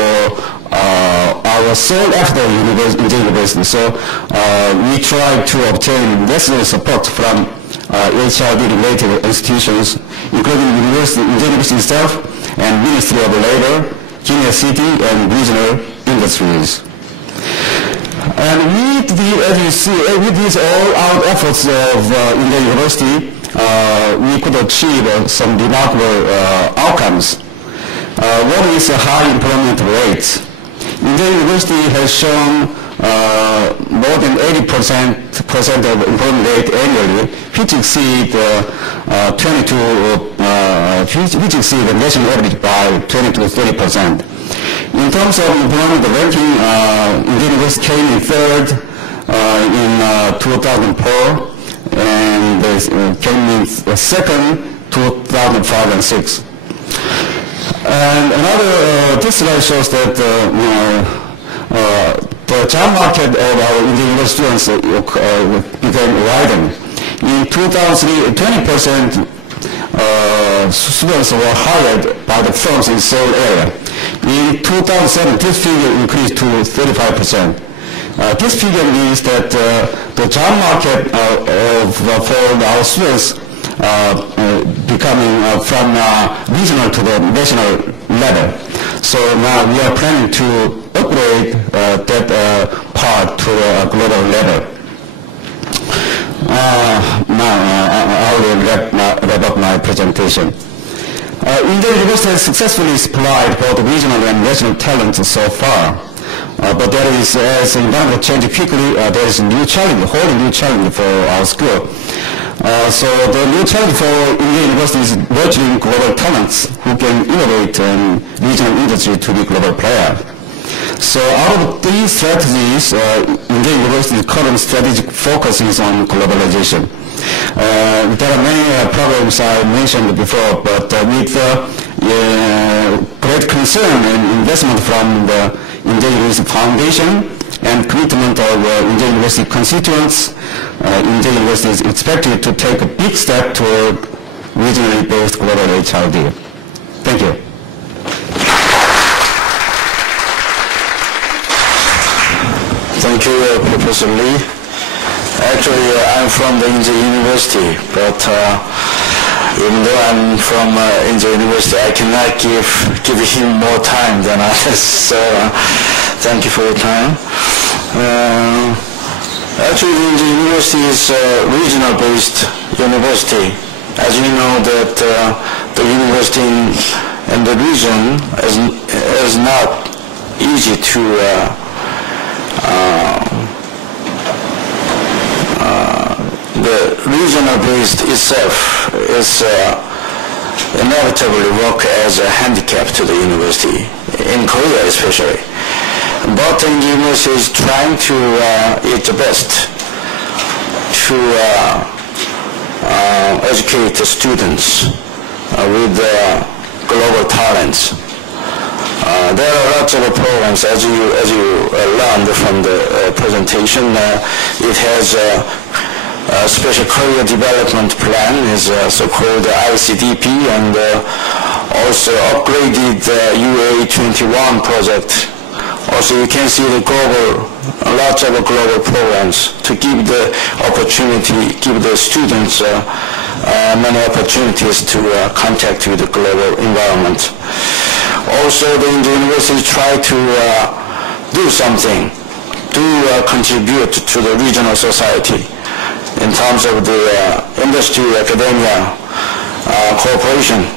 our sole effort in the university, so we try to obtain necessary support from HRD-related institutions, including university itself, and Ministry of Labor, Junior City, and regional industries. And as you see, with these all-out efforts of Inje University, we could achieve some remarkable outcomes. One is a high employment rate. Inje University has shown more than 80% of employment rate annually, which exceed which exceed the national average by 20 to 30%. In terms of employment ranking, Inje University came in third in 2004, and came in second 2005 and 6. And another, this slide shows that the job market of our Indian students became widened. In 2003, 20% students were hired by the firms in Seoul area. In 2007, this figure increased to 35%. This figure means that the job market for our students becoming from regional to the national level. So now we are planning to upgrade that part to a global level. Now I will wrap up my presentation. Inje University has successfully supplied both regional and national talents so far. But there is, as the environment changes quickly, there is a new challenge, a whole new challenge for our school. So the new challenge for Inje University is nurturing global talents who can innovate in regional industry to be global player. So out of these strategies, Inje University's current strategic focus is on globalization. There are many programs I mentioned before, but with great concern and investment from the Inje University Foundation and commitment of Inje University constituents, Inje University is expected to take a big step toward regionally based global HRD. Thank you. Thank you, Professor Lee. Actually, I'm from the Inje University, but even though I'm from Inje University, I cannot give him more time than others. So thank you for your time. Actually, the Inje University is a regional-based university. As you know, that the university in the region is not easy to the regional-based itself is inevitably work as a handicap to the university, in Korea especially. But the university is trying to its best to educate the students with global talents. There are lots of programs, as you learned from the presentation. It has a special career development plan, is so-called ICDP, and also upgraded UA21 project. Also, you can see the lots of global programs to give the opportunity, give the students many opportunities to contact with the global environment. Also, the university try to do something, to contribute to the regional society in terms of the industry, academia, cooperation.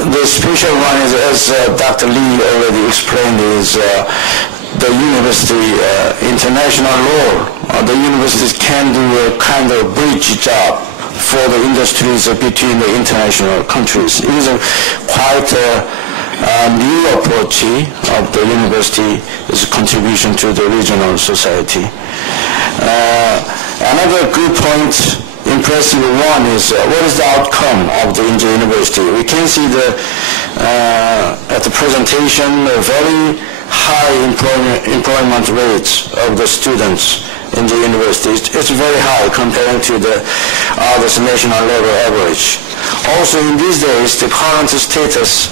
The special one is, as Dr. Lee already explained, is the university international law. The universities can do a kind of bridge job for the industries between the international countries. It is quite a new approach of the university, is a contribution to the regional society. Another good point, impressive one, is what is the outcome of the Inje University. We can see at the presentation very high employment rates of the students in the university. It's very high compared to the others national level average. Also in these days, the current status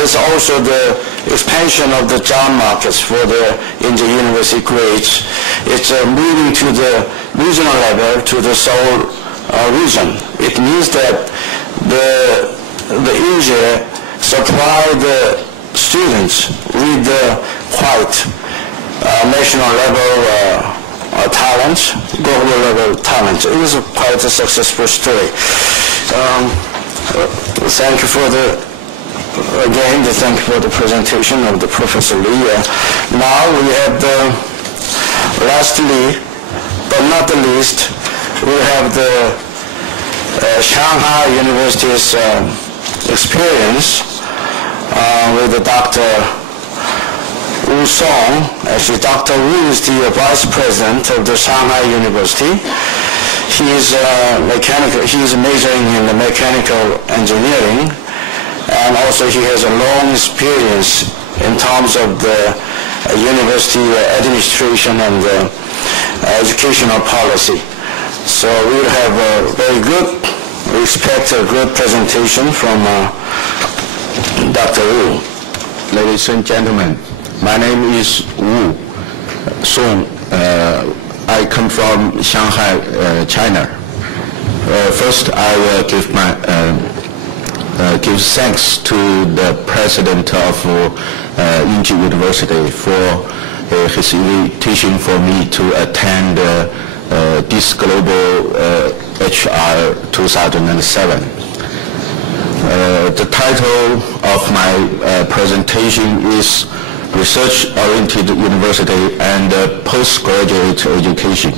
is also the expansion of the job markets for the Inje University grades. It's moving to the regional level, to the Seoul region. It means that the Inje supply the students with the quite national level talent, global level talent. It was quite a successful story. Thank you for thank you for the presentation of the Professor Lee. Now we have lastly, but not the least, we have the Shanghai University's experience with Dr. Wu Song. Actually, Dr. Wu is the vice president of the Shanghai University. He is majoring in the mechanical engineering, and also he has a long experience in terms of the university administration and educational policy. So we will have a very good, we expect a good presentation from Dr. Wu. Ladies and gentlemen, my name is Wu Song. I come from Shanghai, China. First, I will give thanks to the president of Inje University for his invitation for me to attend this global GHR2007. The title of my presentation is Research-Oriented University and Postgraduate Education.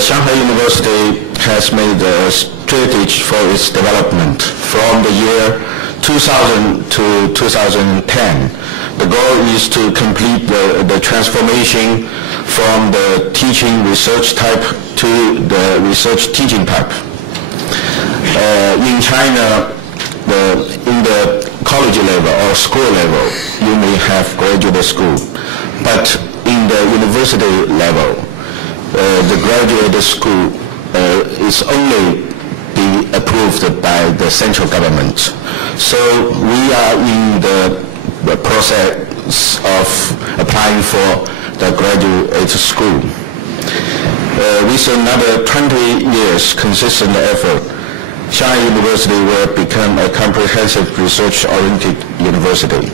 Shanghai University has made a strategy for its development from the year 2000 to 2010. The goal is to complete the transformation from the teaching research type to the research teaching type. In China, in the college level or school level, you may have graduate school, but in the university level, the graduate school is only be approved by the central government. So we are in the process of applying for the graduate school. With another 20 years consistent effort, Shanghai University will become a comprehensive research-oriented university.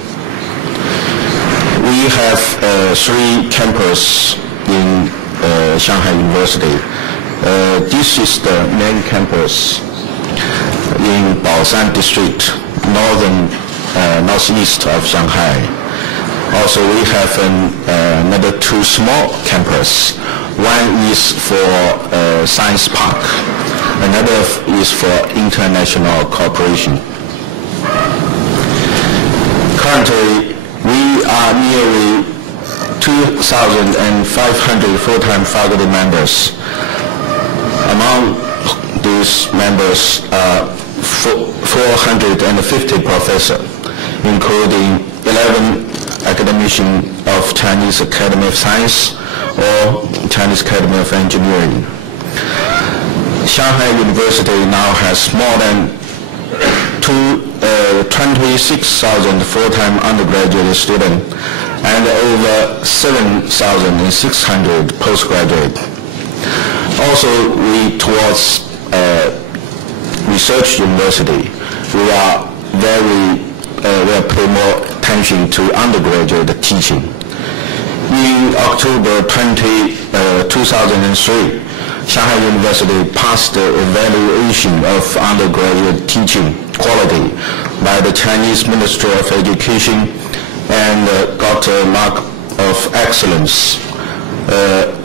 We have 3 campuses in Shanghai University. This is the main campus in Bengtsson district, northeast of Shanghai. Also, we have another 2 small campuses. One is for Science Park. Another is for international cooperation. Currently, we are nearly 2,500 full-time faculty members. Among these members are 450 professors, including 11 academicians of Chinese Academy of Science or Chinese Academy of Engineering. Shanghai University now has more than 26,000 full-time undergraduate students and over 7,600 postgraduate. Also, towards research university, we pay more attention to undergraduate teaching. In October 2003, Shanghai University passed the evaluation of undergraduate teaching quality by the Chinese Ministry of Education and got a mark of excellence.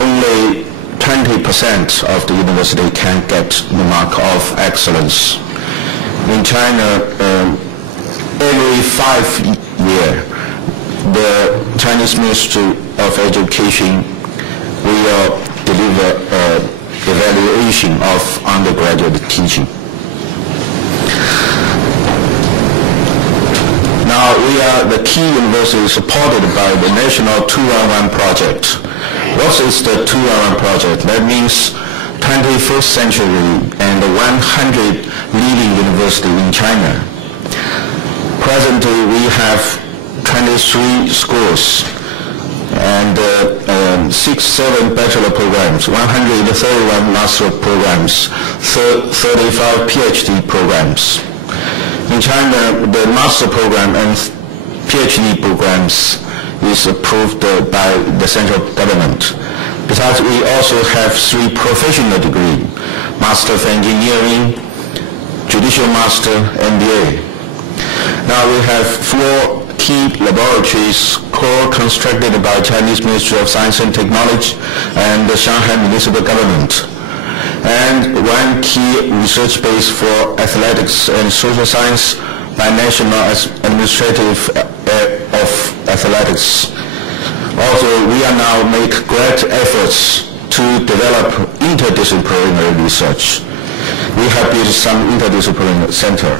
Only 20% of the university can get the mark of excellence. In China, every 5 years, the Chinese Ministry of Education will deliver evaluation of undergraduate teaching. Now we are the key university supported by the National 211 project. What is the 211 project? That means 21st century and 100 leading universities in China. Presently we have 23 schools and 6-7 bachelor programs, 131 master programs, 35 PhD programs. In China, the master program and PhD programs is approved by the central government. Besides, we also have 3 professional degrees, Master of Engineering, Judicial Master, MBA. Now we have 4 key laboratories co-constructed by Chinese Ministry of Science and Technology and the Shanghai Municipal Government, and 1 key research base for athletics and social science by National Administrative of Athletics. Also, we are now make great efforts to develop interdisciplinary research. We have built some interdisciplinary center.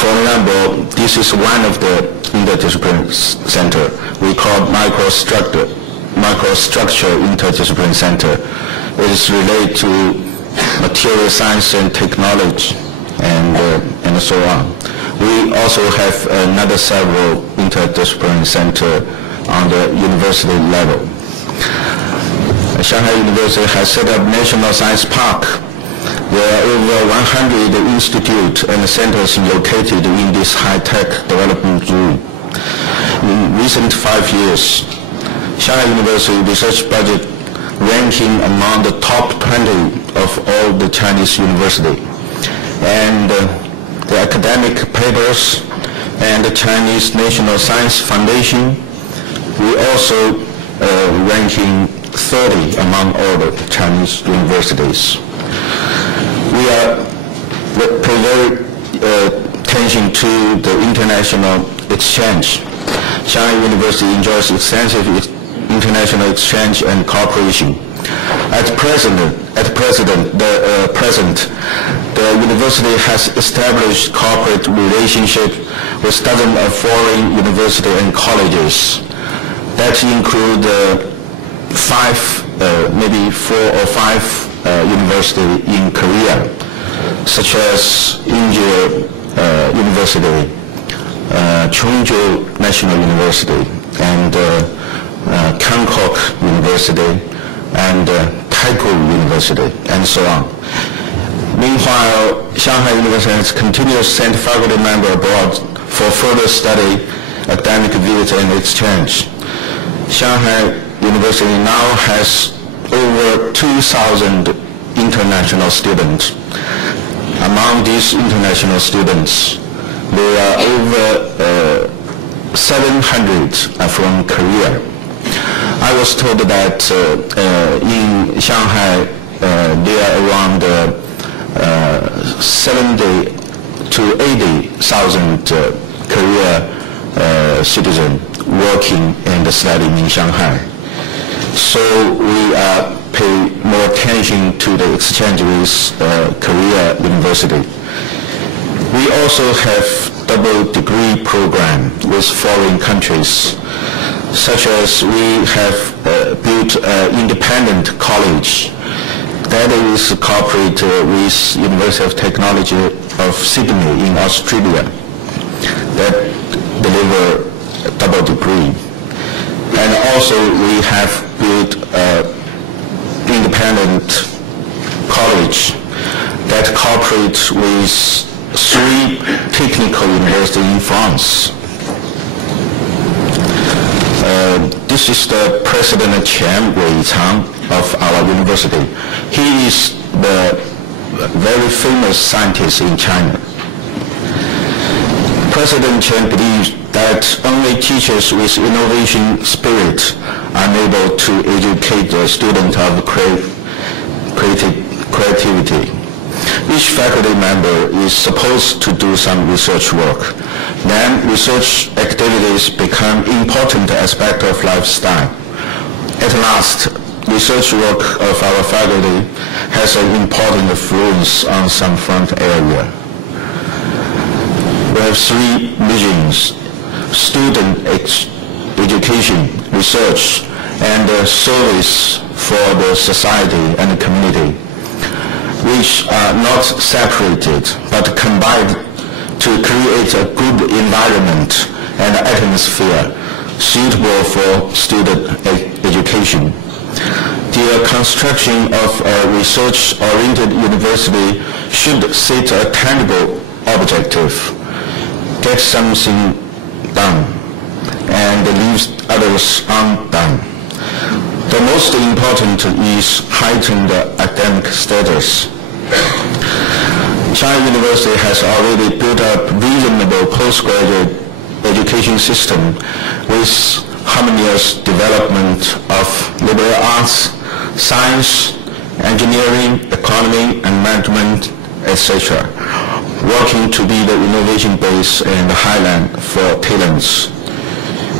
For example, this is one of the interdisciplinary center we call microstructure interdisciplinary center. It is related to material science and technology and so on. We also have another several interdisciplinary center on the university level. Shanghai University has set up National Science Park. There are over 100 institutes and centers located in this high-tech development zone. In recent 5 years, Shanghai University research budget ranking among the top 20 of all the Chinese universities. And the academic papers and the Chinese National Science Foundation, we also ranking 30 among all the Chinese universities. We are pay very attention to the international exchange. Shanghai University enjoys extensive international exchange and cooperation. At present, the university has established corporate relationship with dozens of foreign universities and colleges. That include maybe 4 or 5 universities in Korea, such as Inje University, Chungju National University, and Bangkok University, and Taiko University, and so on. Meanwhile, Shanghai University has continued to send faculty members abroad for further study, academic visit, and exchange. Shanghai University now has over 2,000 international students. Among these international students, there are over 700 from Korea. I was told that in Shanghai there are around 70 to 80,000 Korea citizens working and studying in Shanghai. So we pay more attention to the exchange with Korea University. We also have double degree program with foreign countries, such as we have built an independent college that is cooperated with University of Technology of Sydney in Australia that deliver a double degree. And also we have built an independent college that cooperates with 3 technical universities in France. This is the President Chen Wei-Chang of our university. He is the very famous scientist in China. President Chen believes that only teachers with innovation spirit are able to educate the student of creativity. Each faculty member is supposed to do some research work. Then research activities become important aspect of lifestyle. At last, research work of our faculty has an important influence on some front area. We have 3 visions: student education, research, and service for the society and the community, which are not separated but combined to create a good environment and atmosphere suitable for student education. The construction of a research-oriented university should set a tangible objective, get something done, and leave others undone. The most important is heighten the academic status. China University has already built up reasonable postgraduate education system with harmonious development of liberal arts, science, engineering, economy, and management, etc., working to be the innovation base and highland for talents.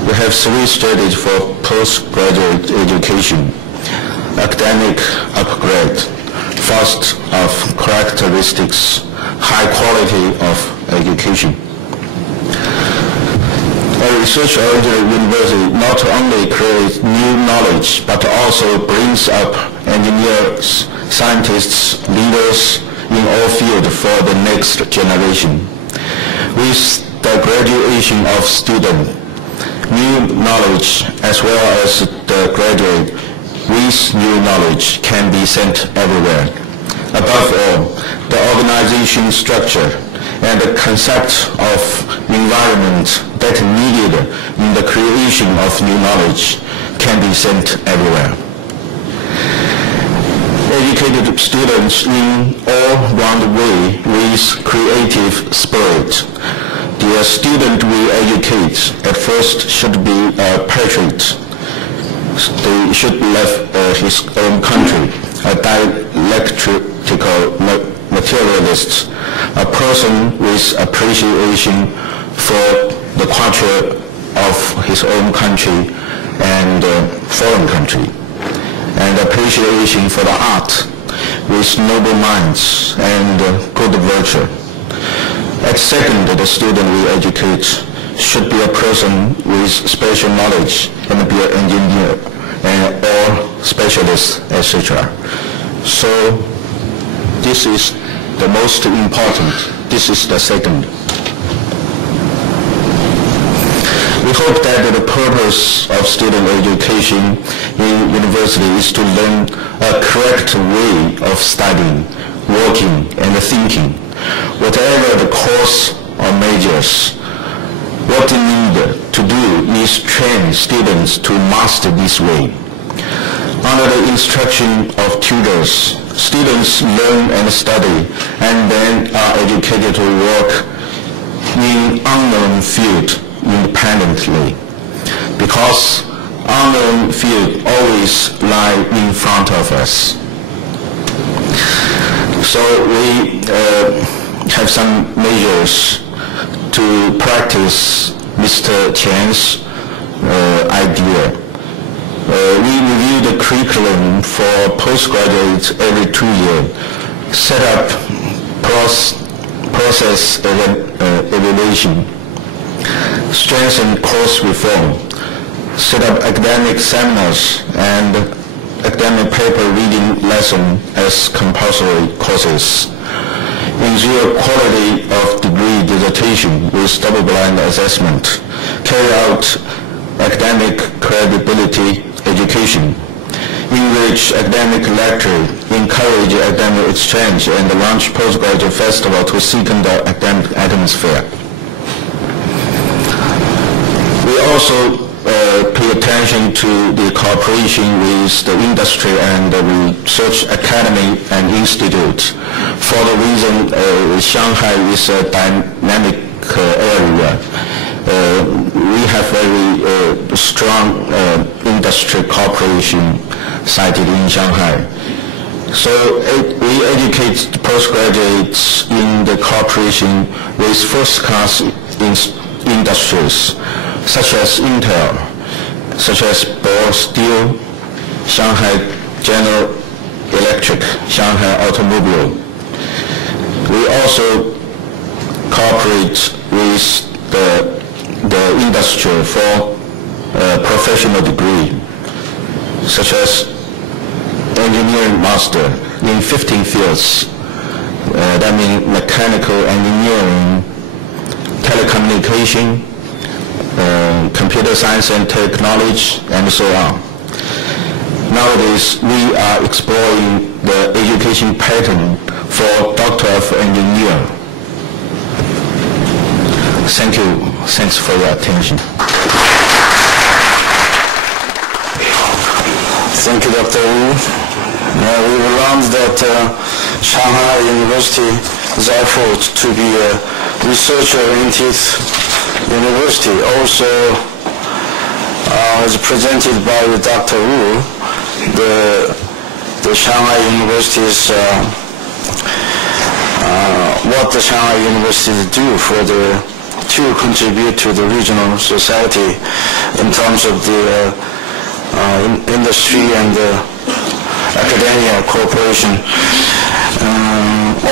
We have 3 strategies for postgraduate education: academic upgrade, first of characteristics, high quality of education. A research-oriented university not only creates new knowledge, but also brings up engineers, scientists, leaders in all fields for the next generation. With the graduation of students, new knowledge as well as the graduate with new knowledge can be sent everywhere. Above all, the organization structure and the concept of environment that needed in the creation of new knowledge can be sent everywhere. Educated students in all-round way with creative spirit. The student we educate at first should be a patriot. They should love his own country, a dialectical materialist, a person with appreciation for the culture of his own country and foreign country, and appreciation for the art with noble minds and good virtue. At second, the student we educate should be a person with special knowledge and be an engineer or specialist, etc. So this is the most important. This is the second. We hope that the purpose of student education in university is to learn a correct way of studying, working, and thinking. Whatever the course or majors, what they need to do is train students to master this way. Under the instruction of tutors, students learn and study and then are educated to work in unknown field independently, because unknown field always lie in front of us. So we have some measures to practice Mr. Qian's idea. We review the curriculum for postgraduates every 2 years, set up process evaluation, strengthen course reform, set up academic seminars and academic paper reading lesson as compulsory courses, ensure quality of degree dissertation with double-blind assessment, carry out academic credibility education, enrich academic lecture, encourage academic exchange, and launch postgraduate festival to second the academic atmosphere. We also pay attention to the cooperation with the industry and the research academy and institute. For the reason Shanghai is a dynamic area, we have very strong industry cooperation cited in Shanghai. So we educate postgraduates in the cooperation with first-class industries such as Intel, such as Ball Steel, Shanghai General Electric, Shanghai Automobile. We also cooperate with the industry for professional degree, such as engineering master in 15 fields. That means mechanical engineering, telecommunication, computer science and technology, and so on. Nowadays, we are exploring the education pattern for Doctor of Engineer. Thank you. Thanks for your attention. Thank you, Dr. Wu. We learned that Shanghai University's effort to be a research-oriented university also was presented by Dr. Wu. The Shanghai University's what the Shanghai University do to contribute to the regional society in terms of the industry and the academia cooperation.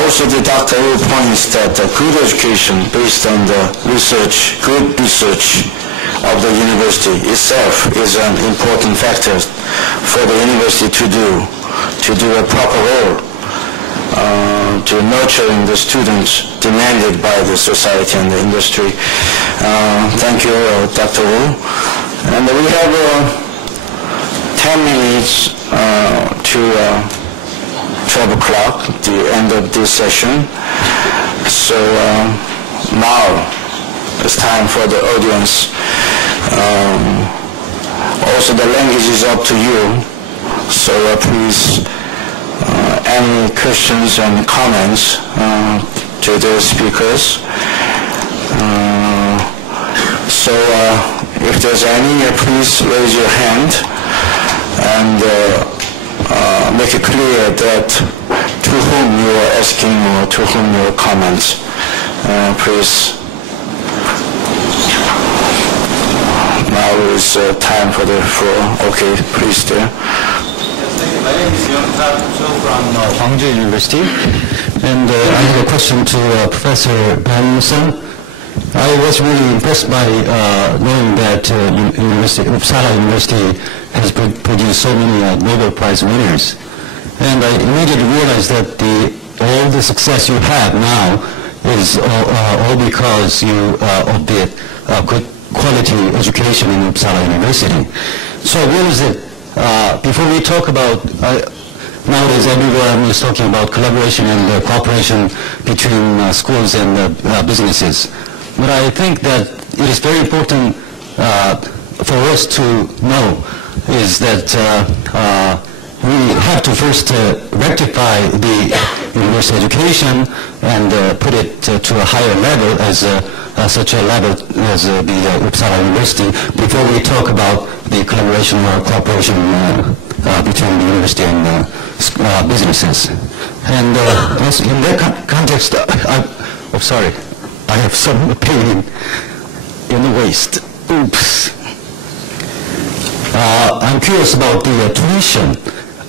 Also, the Dr. Wu points that good education based on the research, good research of the university itself is an important factor for the university to do a proper role to nurturing the students demanded by the society and the industry. Thank you, Dr. Wu. And we have 10 minutes to 12 o'clock, the end of this session. So now it's time for the audience. Also, the language is up to you. So please, any questions and comments to the speakers. So if there's any, please raise your hand and make it clear that to whom you are asking or to whom your comments. Please. Now is time for the floor. Okay, please there. My name is from Gwangju University, and I have a question to Professor Bengtsson. I was really impressed by knowing that Uppsala University has produced so many Nobel Prize winners. And I immediately realized that all the success you have now is all because of the good quality education in Uppsala University. So what is it? Before we talk about, nowadays everyone is talking about collaboration and cooperation between schools and businesses. But I think that it is very important for us to know is that we have to first rectify the university education and put it to a higher level as such a level as the Uppsala University before we talk about the collaboration or cooperation between the university and businesses. And also in that context, I have some pain in the waist. Oops. I'm curious about the tuition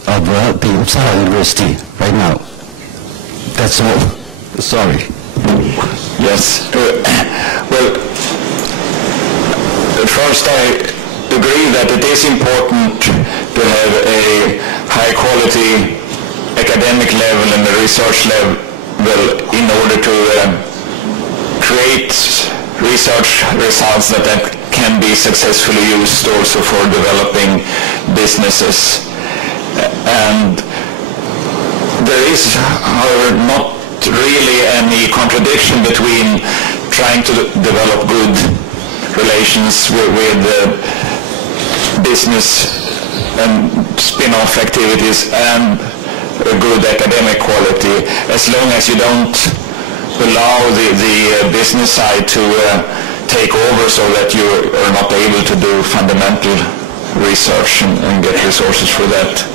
of the Uppsala University right now. That's all. Sorry. Yes. Well, first I agree that it is important to have a high quality academic level and a research level in order to create research results that can be successfully used also for developing businesses. And there is, however, not really any contradiction between trying to develop good relations with business and spin-off activities and a good academic quality, as long as you don't allow the business side to take over so that you are not able to do fundamental research and get resources for that.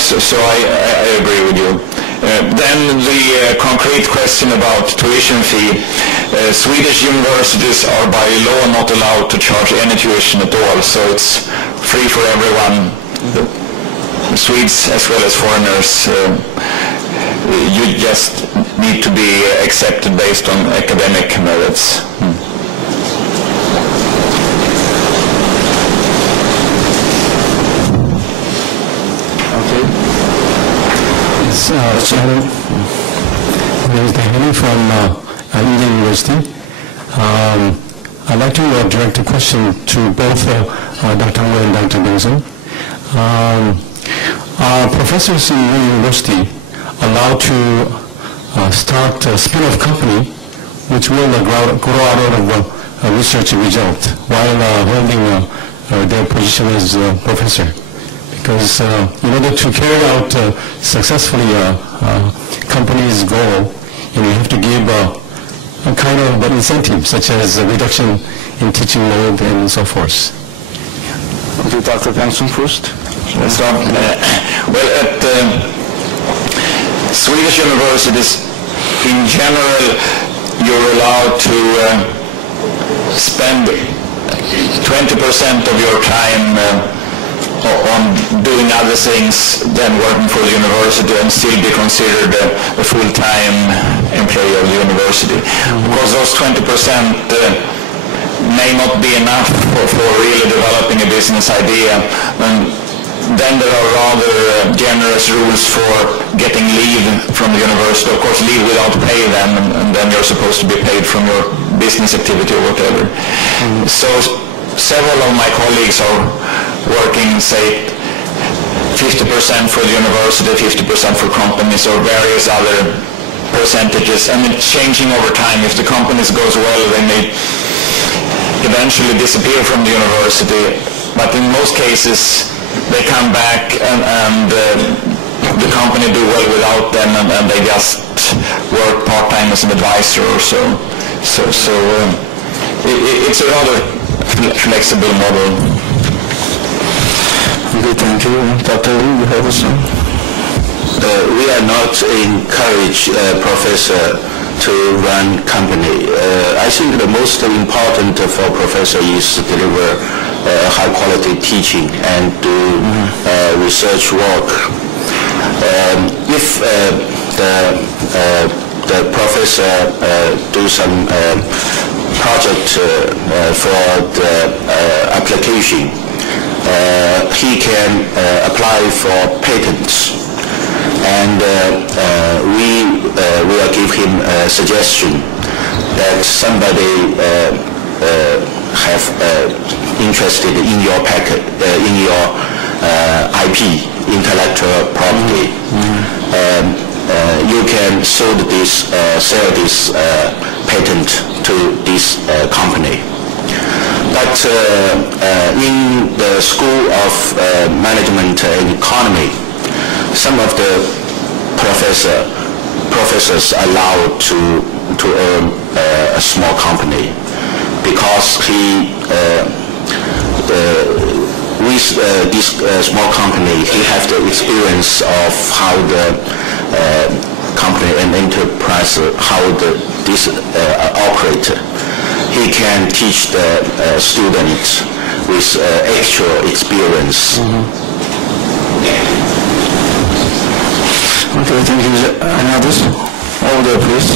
So I agree with you. Then the concrete question about tuition fee. Swedish universities are by law not allowed to charge any tuition at all, so it's free for everyone, Swedes as well as foreigners. You just need to be accepted based on academic merits. Okay. My name is Daniel from Inje University. I'd like to direct a question to both Dr. Wu and Dr. Bengtsson. Professors in your university allowed to start a spin-off company which will grow out of a research result while holding their position as a professor. Because in order to carry out successfully a company's goal, you have to give a kind of an incentive, such as a reduction in teaching load and so forth. Okay, Dr. Bengtsson first. Well, at Swedish universities, in general, you're allowed to spend 20% of your time on doing other things than working for the university and still be considered a full-time employee of the university. Because those 20% may not be enough for really developing a business idea. And then there are rather generous rules for getting leave from the university. Of course, leave without pay then, and then you're supposed to be paid from your business activity or whatever. So several of my colleagues are working, say, 50% for the university, 50% for companies, or various other percentages, and it's changing over time. If the companies goes well, they may eventually disappear from the university, but in most cases they come back and the company do well without them, and they just work part-time as an advisor or so. It's a rather flexible model. Okay, thank you. Dr. Lee, you have some? We are not encourage professor to run company. I think the most important for professor is to deliver high quality teaching and do research work. If the professor do some project for the application, he can apply for patents, and we will give him a suggestion that somebody have interested in your packet, in your IP, intellectual property. You can sell this patent to this company. But in the School of Management and Economy, some of the professors allowed to own a small company, because with this small company, he has the experience of how the company and enterprise, how this operate. He can teach the students with actual experience. Okay, thank you. Another? Order, please.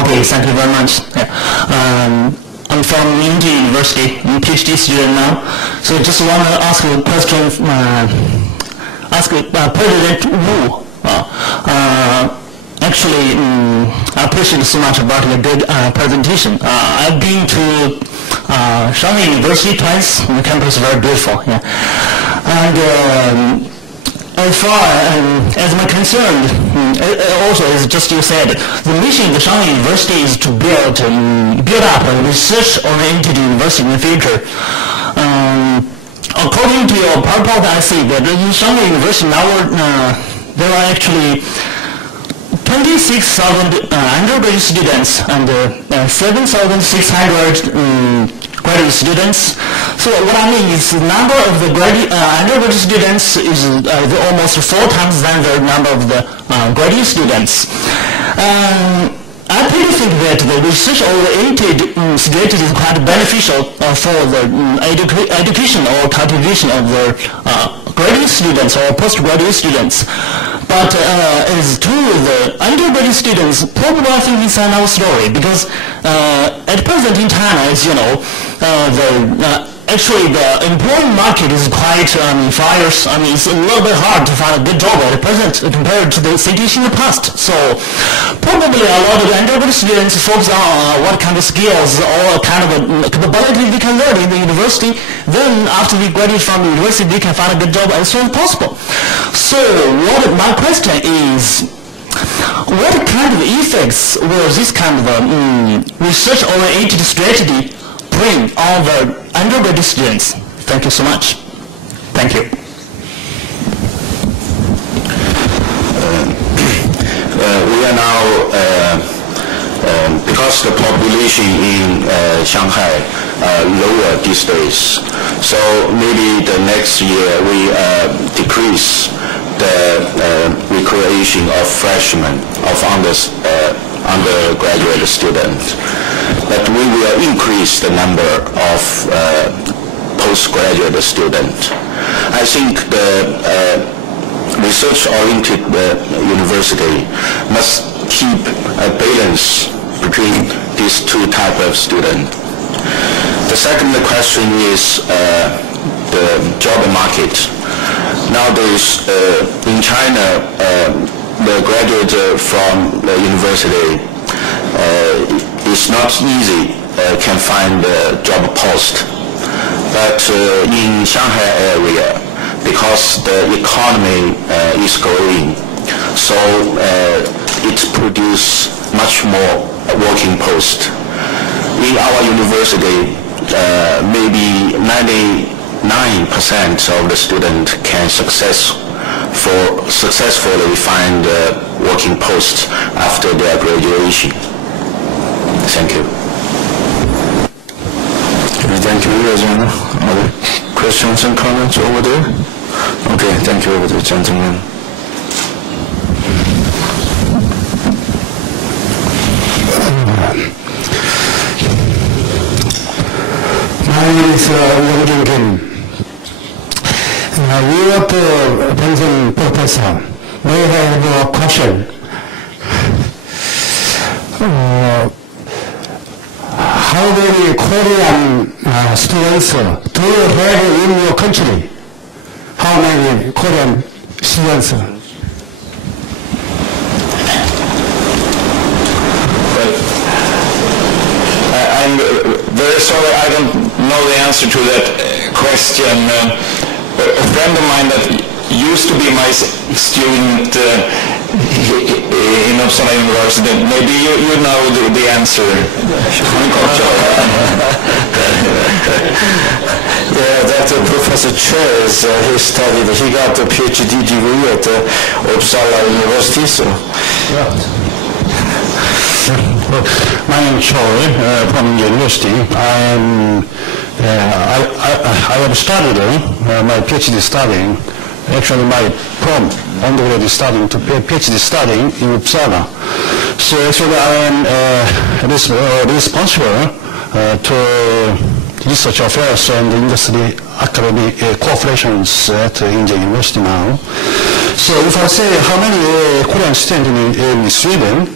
Okay, thank you very much. I'm from Inje University, I'm a PhD student now. So just want to ask a question, ask President Wu. Actually, I appreciate so much about your good presentation. I've been to Shanghai University twice. The campus is very beautiful. Yeah. And as far as my concern, also as just you said, the mission of the Shanghai University is to build up a research-oriented university in the future. According to your PowerPoint, I see that in Shanghai University now there are actually 26,000 undergraduate students and 7,600 graduate students. So what I mean is the number of the undergraduate students is almost 4 times than the number of the graduate students. I really think that the research-oriented strategy is quite beneficial for the education or cultivation of the graduate students or postgraduate students. But as to the undergraduate students, probably I think it's another story, because at present in China, as you know, actually the employment market is quite fierce. I mean, it's a little bit hard to find a good job at present compared to the situation in the past. So probably a lot of the undergraduate students focus on what kind of skills or kind of capability they can learn in the university. Then after they graduate from the university, they can find a good job as soon as possible. So what my question is, what kind of effects will this kind of research-oriented strategy bring on the undergraduate students? Thank you so much. Thank you. We are now, because the population in Shanghai lower these days, so maybe the next year we decrease the recreation of freshmen, of undergraduate students. But we will increase the number of postgraduate students. I think the research-oriented university must keep a balance between these two types of students. The second question is the job market. Nowadays, in China, the graduate from the university is not easy, can find a job post. But in Shanghai area, because the economy is growing, so it produces much more working posts. In our university, maybe 99% of the students can successfully find working posts after their graduation. Thank you. Thank you, Yazana. Other questions and comments over there? Okay, thank you, over there, gentlemen. My name is Ewert Kim. Ewert Bengtsson professor, may have a question. How many Korean students do you have in your country? How many Korean students? I'm very sorry, I don't know the answer to that question. A friend of mine that used to be my student in Uppsala University, maybe you know the answer. Yeah, that's Professor Cho. He got a PhD degree at Uppsala University, so. Yeah. My name is Choi from university. I have started my PhD studying. Actually, my undergraduate studying to PhD studying in Uppsala. So actually, I am responsible to research affairs and industry academic cooperations at Inje University now. So if I say how many Korean students in Sweden,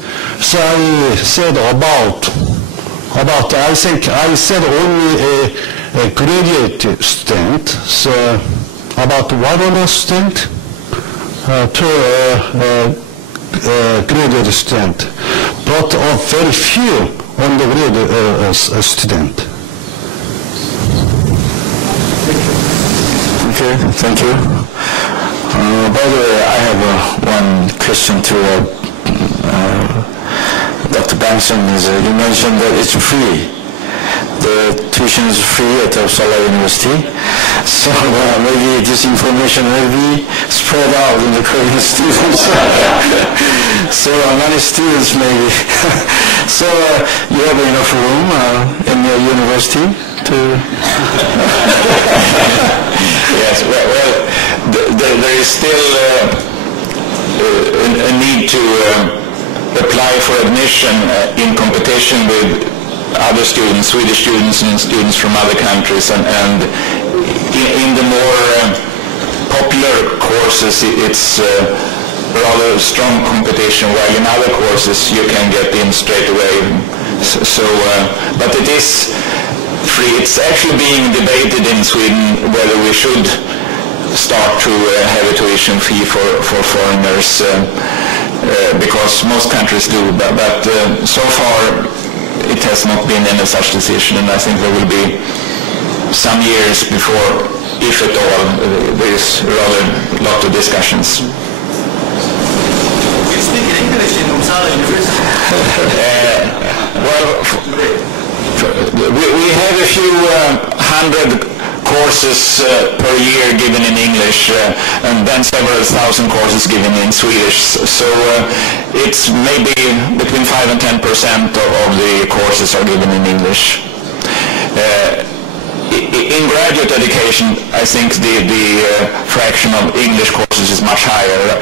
so I said about I think I said only a graduate student, so about 100 student to graduate student, but very few undergraduate student. Okay, thank you. By the way, I have one question to Dr. Bengtsson. You mentioned that it's free. The tuition is free at Uppsala University. So maybe this information will be spread out in the Korean students. So many students maybe. So you have enough room in your university to... Yes, well there is still a need to apply for admission in competition with other students, Swedish students and students from other countries, and in the more popular courses it's rather strong competition, while in other courses you can get in straight away. So, but it is free. It's actually being debated in Sweden whether we should start to have a tuition fee for foreigners, because most countries do, but so far it has not been any such decision, and I think there will be some years before, if at all, there is rather a lot of discussions. You speak in English in Uppsala University? Well, we have a few hundred courses per year given in English, and then several thousand courses given in Swedish. So it's maybe between 5 and 10% of the courses are given in English. In graduate education, I think the fraction of English courses is much higher.